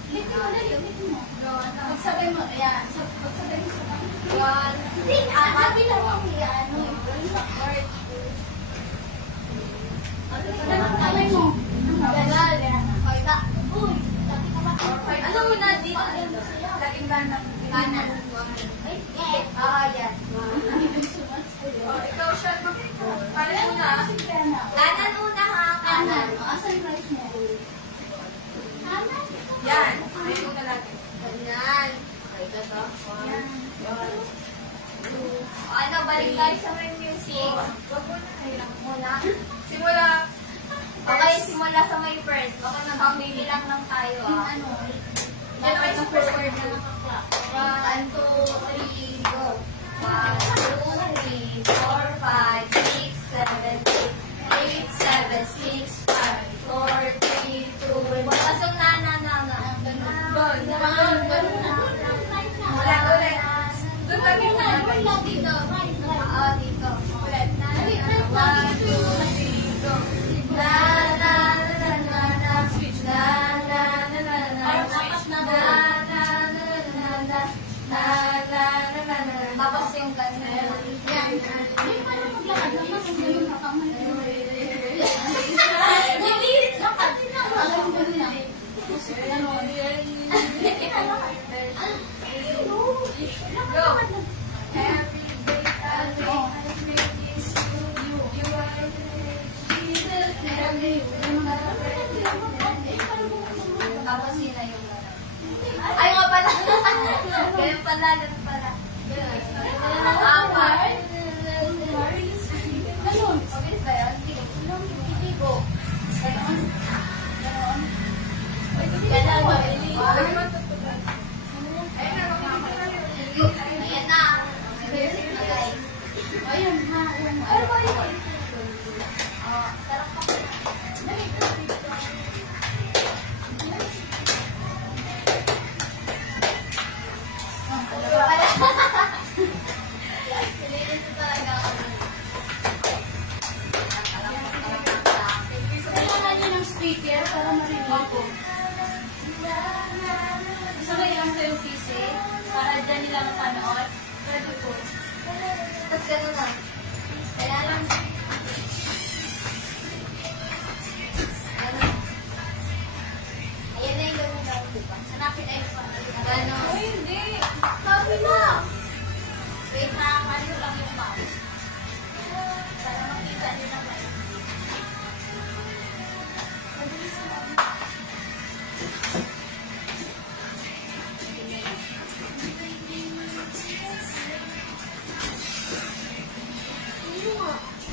Ulitin mo. Ulitin mo. Pagsabay mo. Ayan. Pagsabay mo sa One. hindi. Kabila mo. Ayan. Kamay mo. Gagal. Uy. Ano muna dito? Laging kanan. Kanan. Yan. Ikaw siya. Kanan muna. Kanan muna ha. Kanan. Asan yung rice mo? Yan. Ayun muna lagi. Ganyan. Okay ka to? One. Ano, balik tayo sa may music. Simula sa may first. Baka nabambili lang tayo ah. Ano? Yan ay sa first word na nakakla. 1, 2, 3, go. 1, 2, 3, 4, 5, 6, 7, 8, 7, 6, 5, 4, 3, 2, 1. Pasong na. Wala ulit. Doon kami na. Dito. Oo, dito. Ulit. 1, 2, 3, go. Tapos yung ganyan. Hindi pa na maglakad naman kung gano'n ka kami. Nililit sa kanina. Alam mo na. Go. Every day I make this you are Jesus. Tapos yun na yung ay, nga pala. Ganyan pala. Apat. Ganun. Mabilis ba yun? Hindi ko. Ayan na. Basic na guys. Ayun ha. Ano ba yun? Tarap pa ko na. Nilinis ko talaga ako. Kailangan nyo ng speaker para marinig ko. Gusto ba yung yung PC? Para dyan nila mapanood? Pwede po. Tapos gano'n na. Kaya lang. Ayan na yung gawin diba? Hanapin na yung gano'n. Ay, hindi. Sabi na. Wait na, ano lang yung mouse. Para makita nyo naman.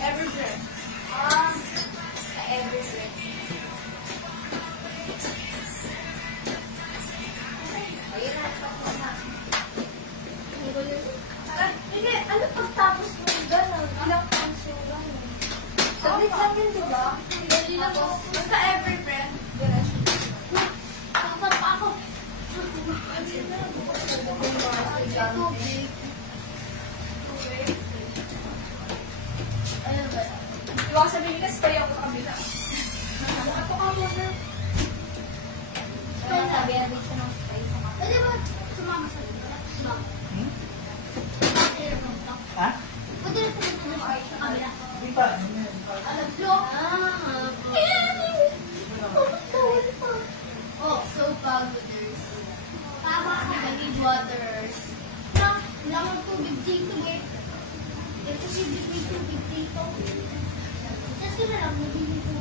Every breath. Ka-every breath. Ayun na, stop mo na. Hindi, ano pagtapos mo gano'n? Ilang puso lang. Sabit lang yun, diba? Dali lang po. Basta every breath. Ganun. Takot pa ako. Tubig. Ayun ba? Iwag sabihin ka, spray ako sa kabila. Ako ka muna. Ano sabi na dito ng space sa mga. Pwede ba sumama sa sumama? Ha? Pwede na sumama sa kamera. Hindi pa. Alam ko. Oh, so powders. Tama ka. Naging waters. Wala mong tubig dito eh. Ito si may tubig dito. Kasi na lang, hindi dito.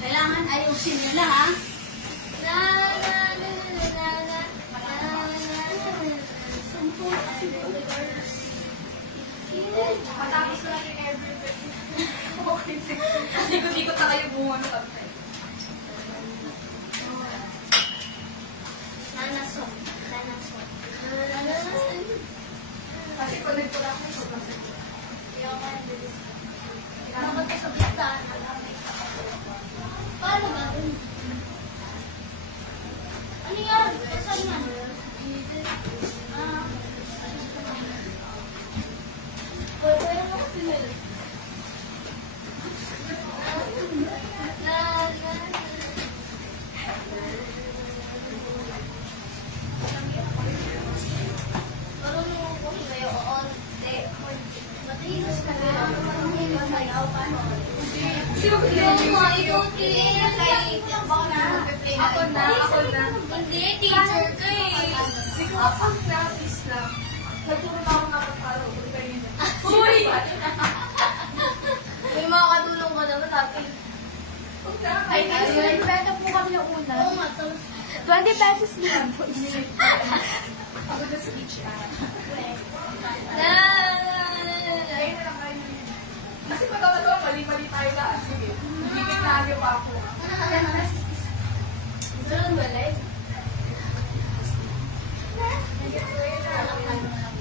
Kailangan ayusin nila ha. Matapos ko lang yung every breath. Okay. Kasi ikot-ikot na kayo bunga ng kape. Nanasok. Kasi connect ko lang ako sobrang sakit. Dapat ka sa bita. Paano gagawin? Ano yan? Saan yan? Pwede mo kasi nila. Marunong ko kayo on. Matigas ka na. Masayaw pa. Kasi wag Yung mga yung ikutin kay Ako na. Hindi, teacher ka eh. Hindi ko na, please lang. Nagturo na ako nga para ulit kayo yun. Uy! May mga katulong ka naman natin. Ay, benta po kami ng una. 20 pesos lang po. Ako na sa beach. Kasi pag-awa mali-mali tayo lahat. Sige, hindi kinagyo pa ako. Ito lang balay.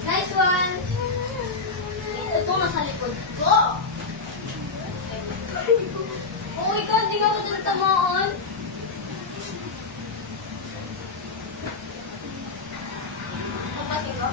Nice one! Ito nasa likod ko. Oh my God, di ka ko dun tamaan. Kapatid ko?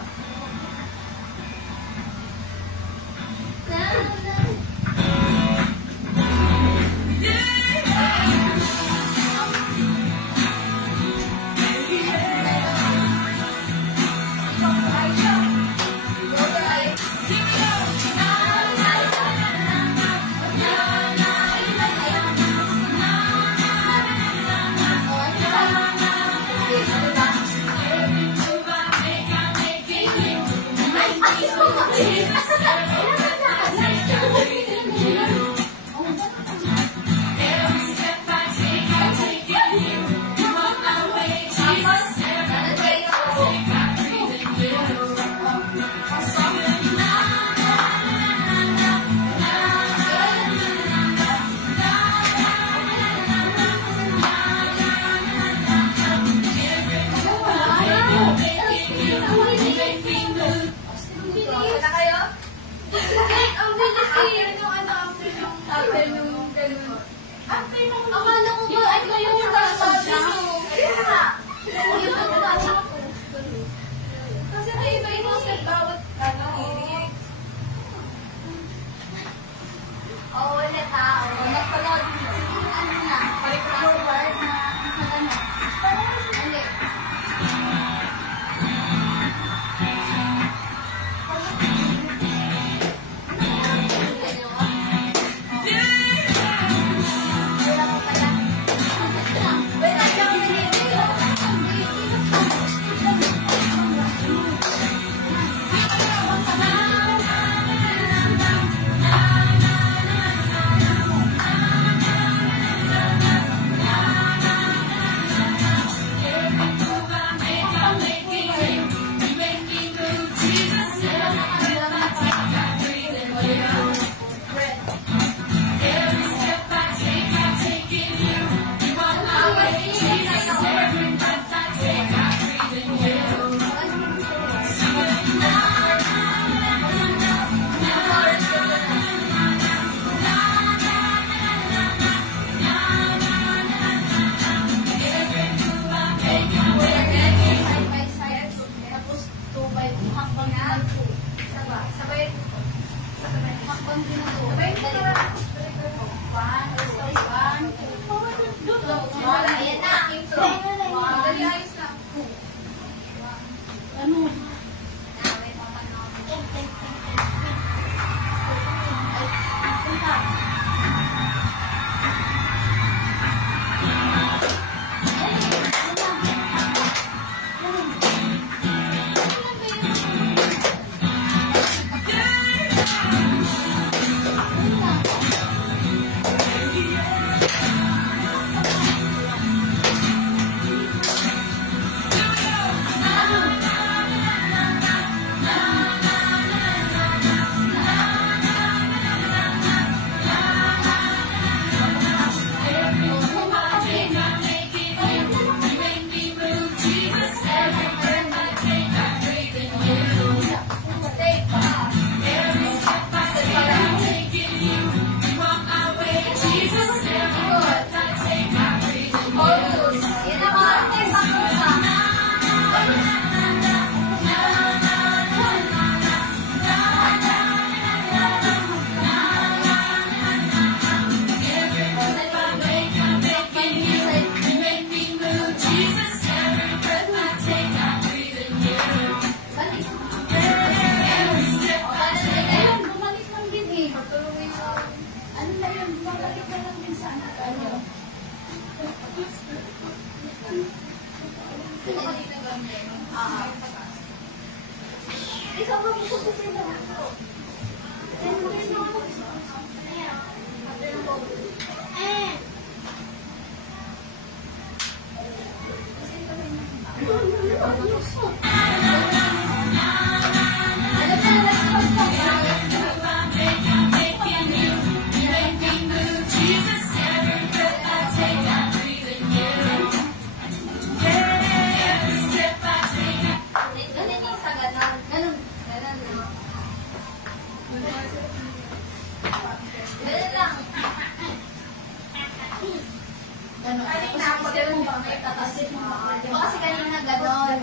Kasi kanina gano'n.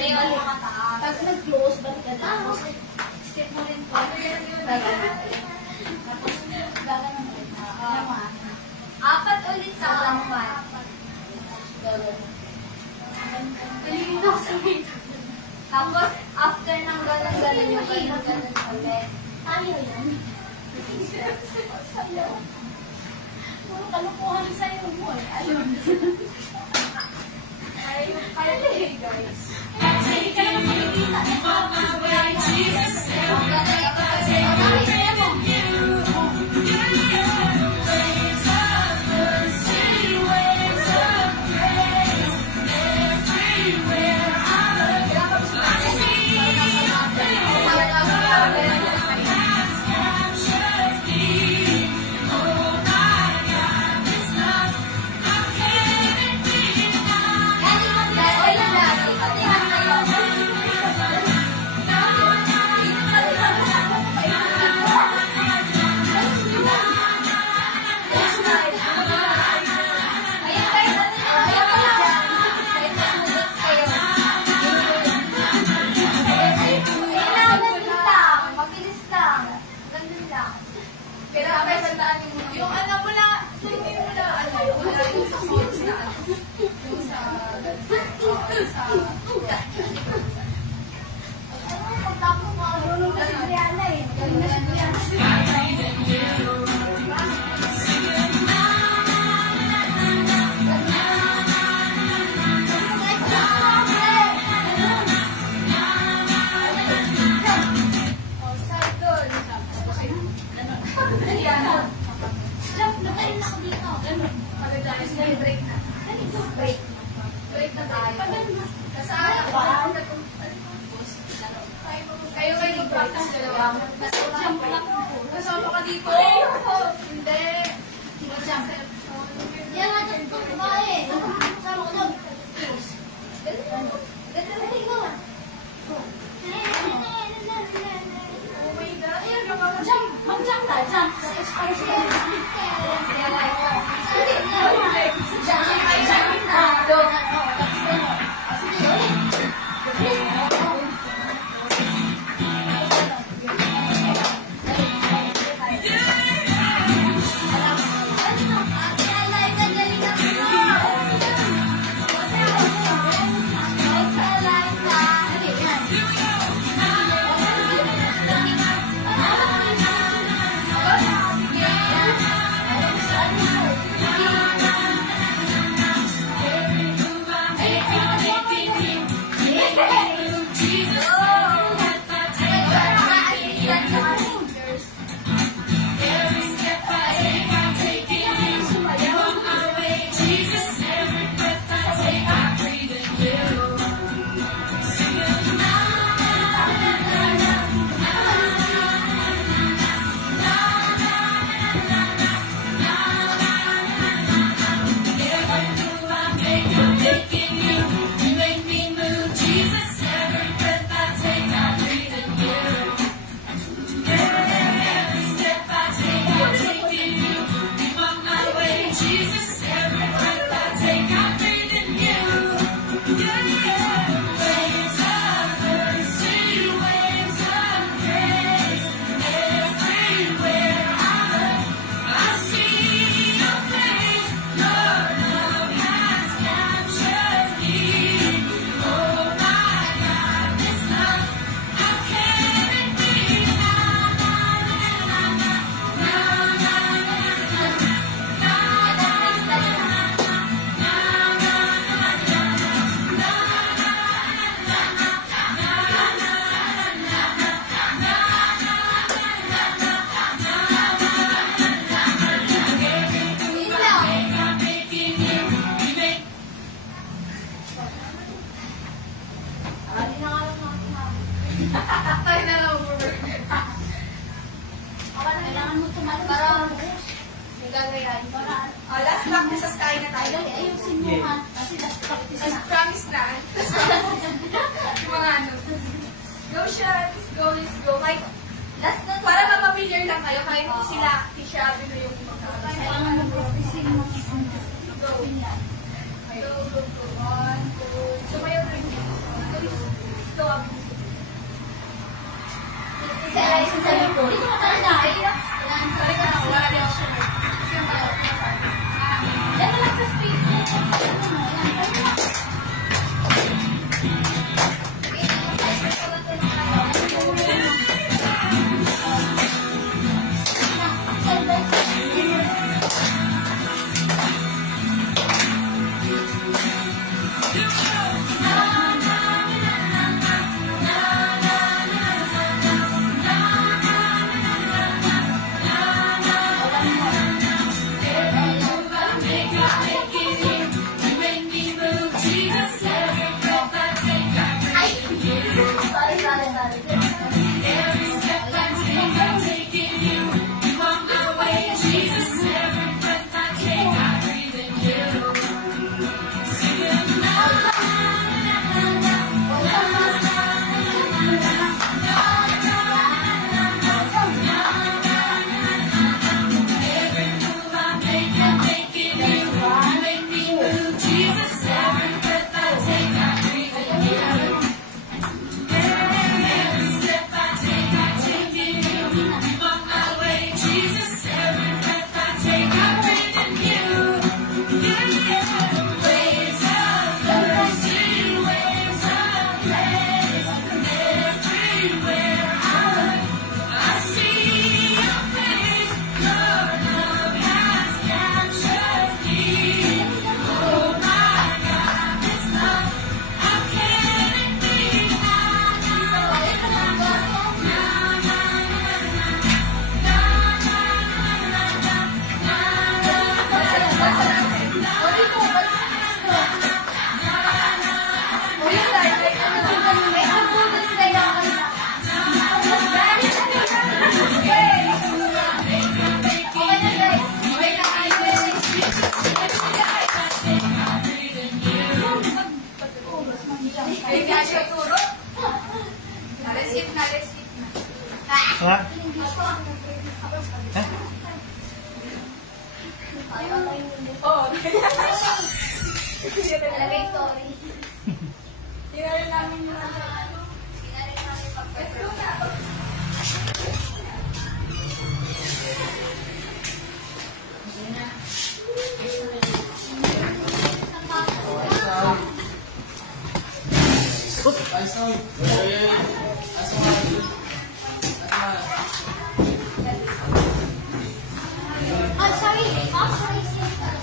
Ngayon, pag nag-close, balik ka na. Step mo rin po. Tapos, gano'n mo rin. Apat ulit sa lampan. Tapos, after ng gano'n yung gano'n ulit. Tayo yan. Puro kalukuhan sa'yo mo eh. Ayun. Ayun, guys. Hindi ka naman makikita. Kayo kayo mag-practice dalawa. Kasama ka dito? Hindi. Yan nga dyan ito kumae. Kasama ko doon. Ganda na ikaw. Oh my God. Ayan, Jump! Mag-jump ka! Jump! Tapos kain na tayo. Ayusin mo ha. Kasi last practice Tapos na. promise na. Yung mga ano. Go siya. Let's go. Kahit, Last na. para mapapiliar lang kayo. Kahit sila, si Shabby na yung mga. Kailangan mo practicein mo. Go. Go. 1, 2. Sumayaw rin. Go. Sa ayusin sa likod. Dito ka talaga. Sorry ka na. Wala din ako siya. Kasi yung mga Yan na lang sa space. Alagay, sorry. Tirarin namin yung ano. Tirarin namin yung pagpapro. Oh, sorry. Oh, sorry.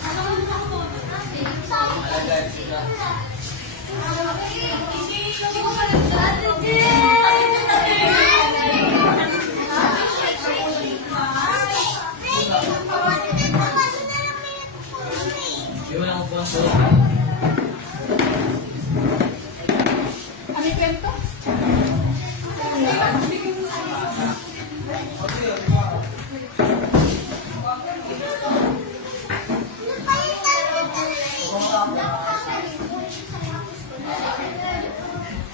Ano kwento?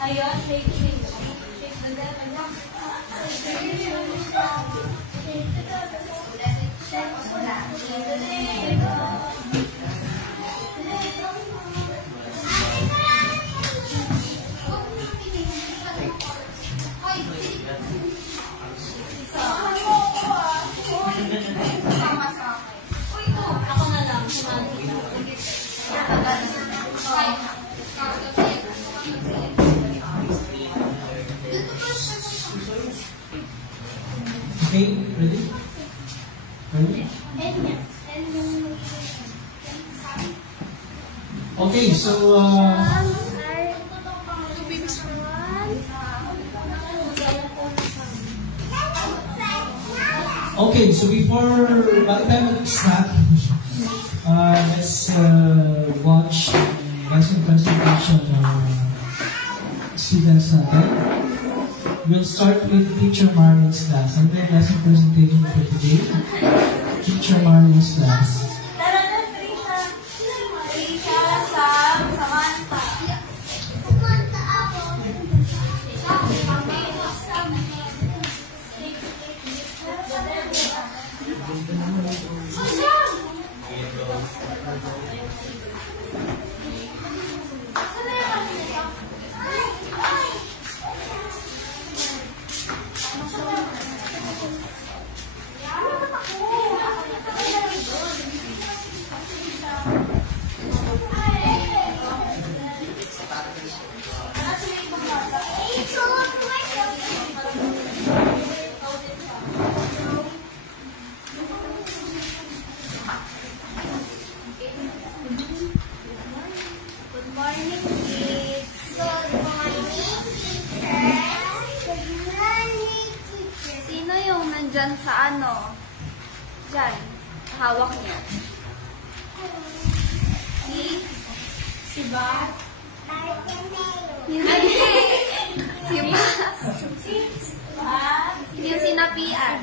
Ayun, shake. Ako na lang. Okay, ready? Ready? Okay, so before bago tayo mag-start, let's watch lesson presentation students natin. We'll start with Teacher Marlene's class. And then lesson presentation for today, Teacher Marlene's class. Tara na, Trisha. dyan sa ano. Dyan. Hawak niya. Si Bat. Si Bat. Yung sinapian.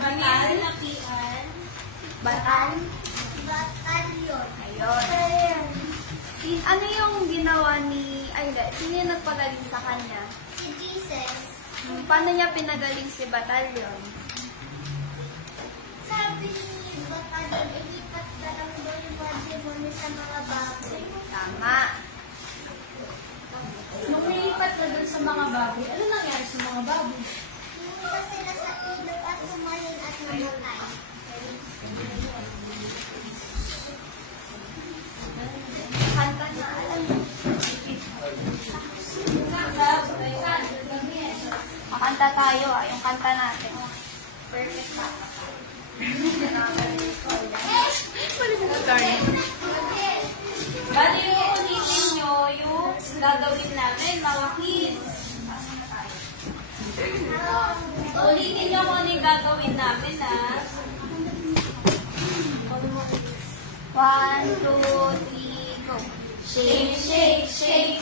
Batan. Ayun. Ano yung ginawa ni... Ay, hindi. Sino yung nagpagaling sa kanya? Si Jesus. Paano niya pinagaling si Batalyon? Sabi ni Batalyon, ilipat ka lang daw yung mga demonyo sa mga baboy. Tama. Nung nilipat na dun sa mga baboy, ano nangyari sa mga baboy? Lumipas sila sa ilog at tumalon at namatay. Kanta na. Alam mo. Makanta tayo yung kanta natin. Perfect pa. Sorry. Bali yung ulitin nyo yung gagawin namin, mga kids. Ulitin nyo kung ano yung gagawin namin, ha? 1, 2, 3, go. Shake, shake, shake,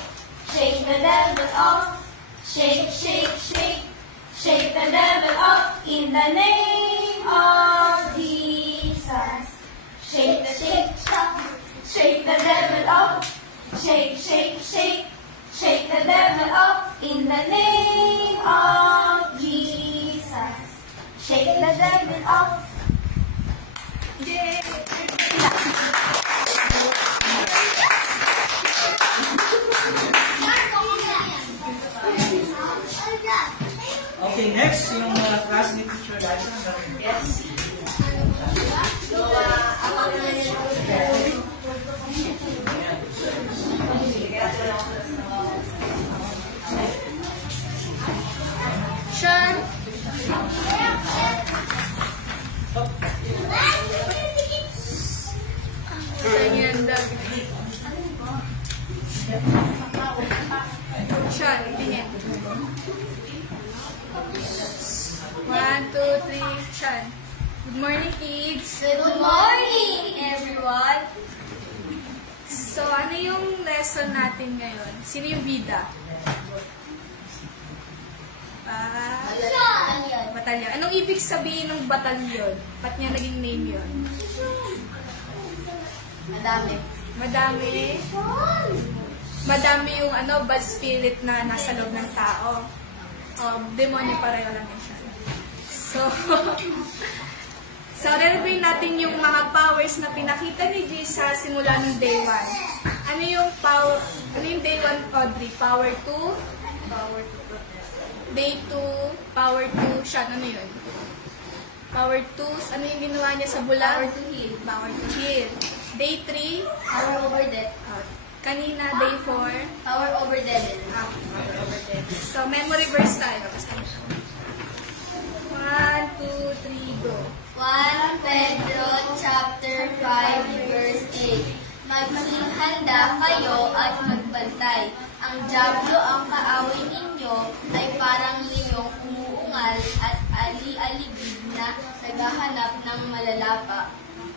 shake the devil off. Shake, shake, shake, shake the devil off in the name of Jesus. Shake the shake, shake the devil off. Shake, shake, shake, shake the devil off in the name of Jesus. Shake the devil off. Okay, next, yung class ni Teacher Liza. Yes. Sure. Sean, tingin. 1, 2, 3, Sean. Good morning, kids. Good morning, everyone. So, ano yung lesson natin ngayon? Sino yung bida? Batalyon. Anong ibig sabihin ng batalyon? Ba't niya naging name yun? Madami. Madami. Madami yung bad spirit na nasa loob ng tao. Demonyo pareho lang yun siya. So, re-review natin yung mga powers na pinakita ni Jesus simula ng day 1. Ano yung day 1, Audrey? Power 2? Power 2. Day 2, power 2, siya, ano yun? Power 2, ano yung ginawa niya sa bulan? Power to heal. Power to heal. Day 3, Power over death. kanina, day 4, Power over devil. power over death. So, memory verse tayo. 1, 2, 3, go. 1 Pedro chapter 5 verse 8. Maging handa kayo at magbantay. Ang dyablo ang kaaway ninyo ay parang liyong umuungal at ali-aligid na naghahanap ng malalapa.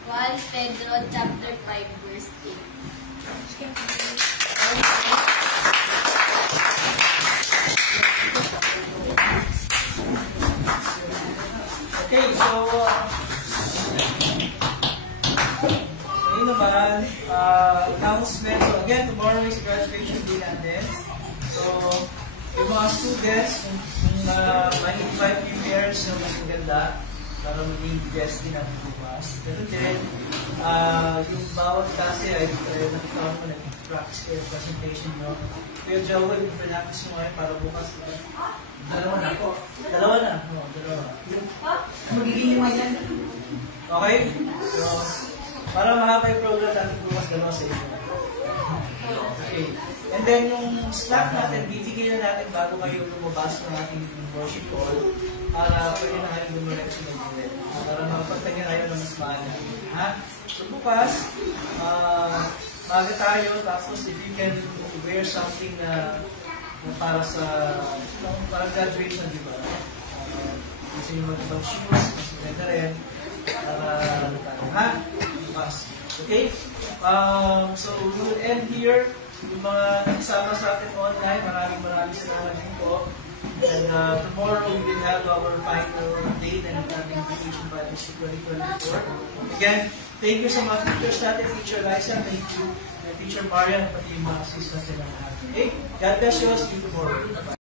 1 Pedro chapter 5 verse 8. Okay, so yun naman, announcement. So again, tomorrow is graduation day natin. So, yung mga students, kung ma-invite yung parents na mas maganda para maging guest din natin bukas. Pero din, yung bawat klase ay nakita mo nag-practice kayo presentation, no? Kuya Joel, practice mo ngayon para bukas. Dalawa na ako. Dalawa na. No, dalawa. Magiging yung yan. Okay? So, para mahaba yung program natin bukas, dalawa sa inyo. Okay. And then yung slack natin, bibigay na natin bago kayo lumabas ng ating worship hall para pwede na kayo lumirekso ng ulit. Para makapagtanya kayo ng mas maaga. Ha? So bukas, maga tayo, tapos if you can wear something na para sa parang graduation, di ba? Kasi yung mga ibang shoes, mas maganda rin. Okay? So, we will end here. Yung mga nakasama sa atin online, maraming salamat din po. And tomorrow we will have our final date and ating Vacation Bible School 2024. Again, thank you sa mga teachers natin, Teacher Liza, thank you, and Teacher Marian, pati yung mga assistants nila lahat. Okay? God bless you all. See you tomorrow. Bye-bye.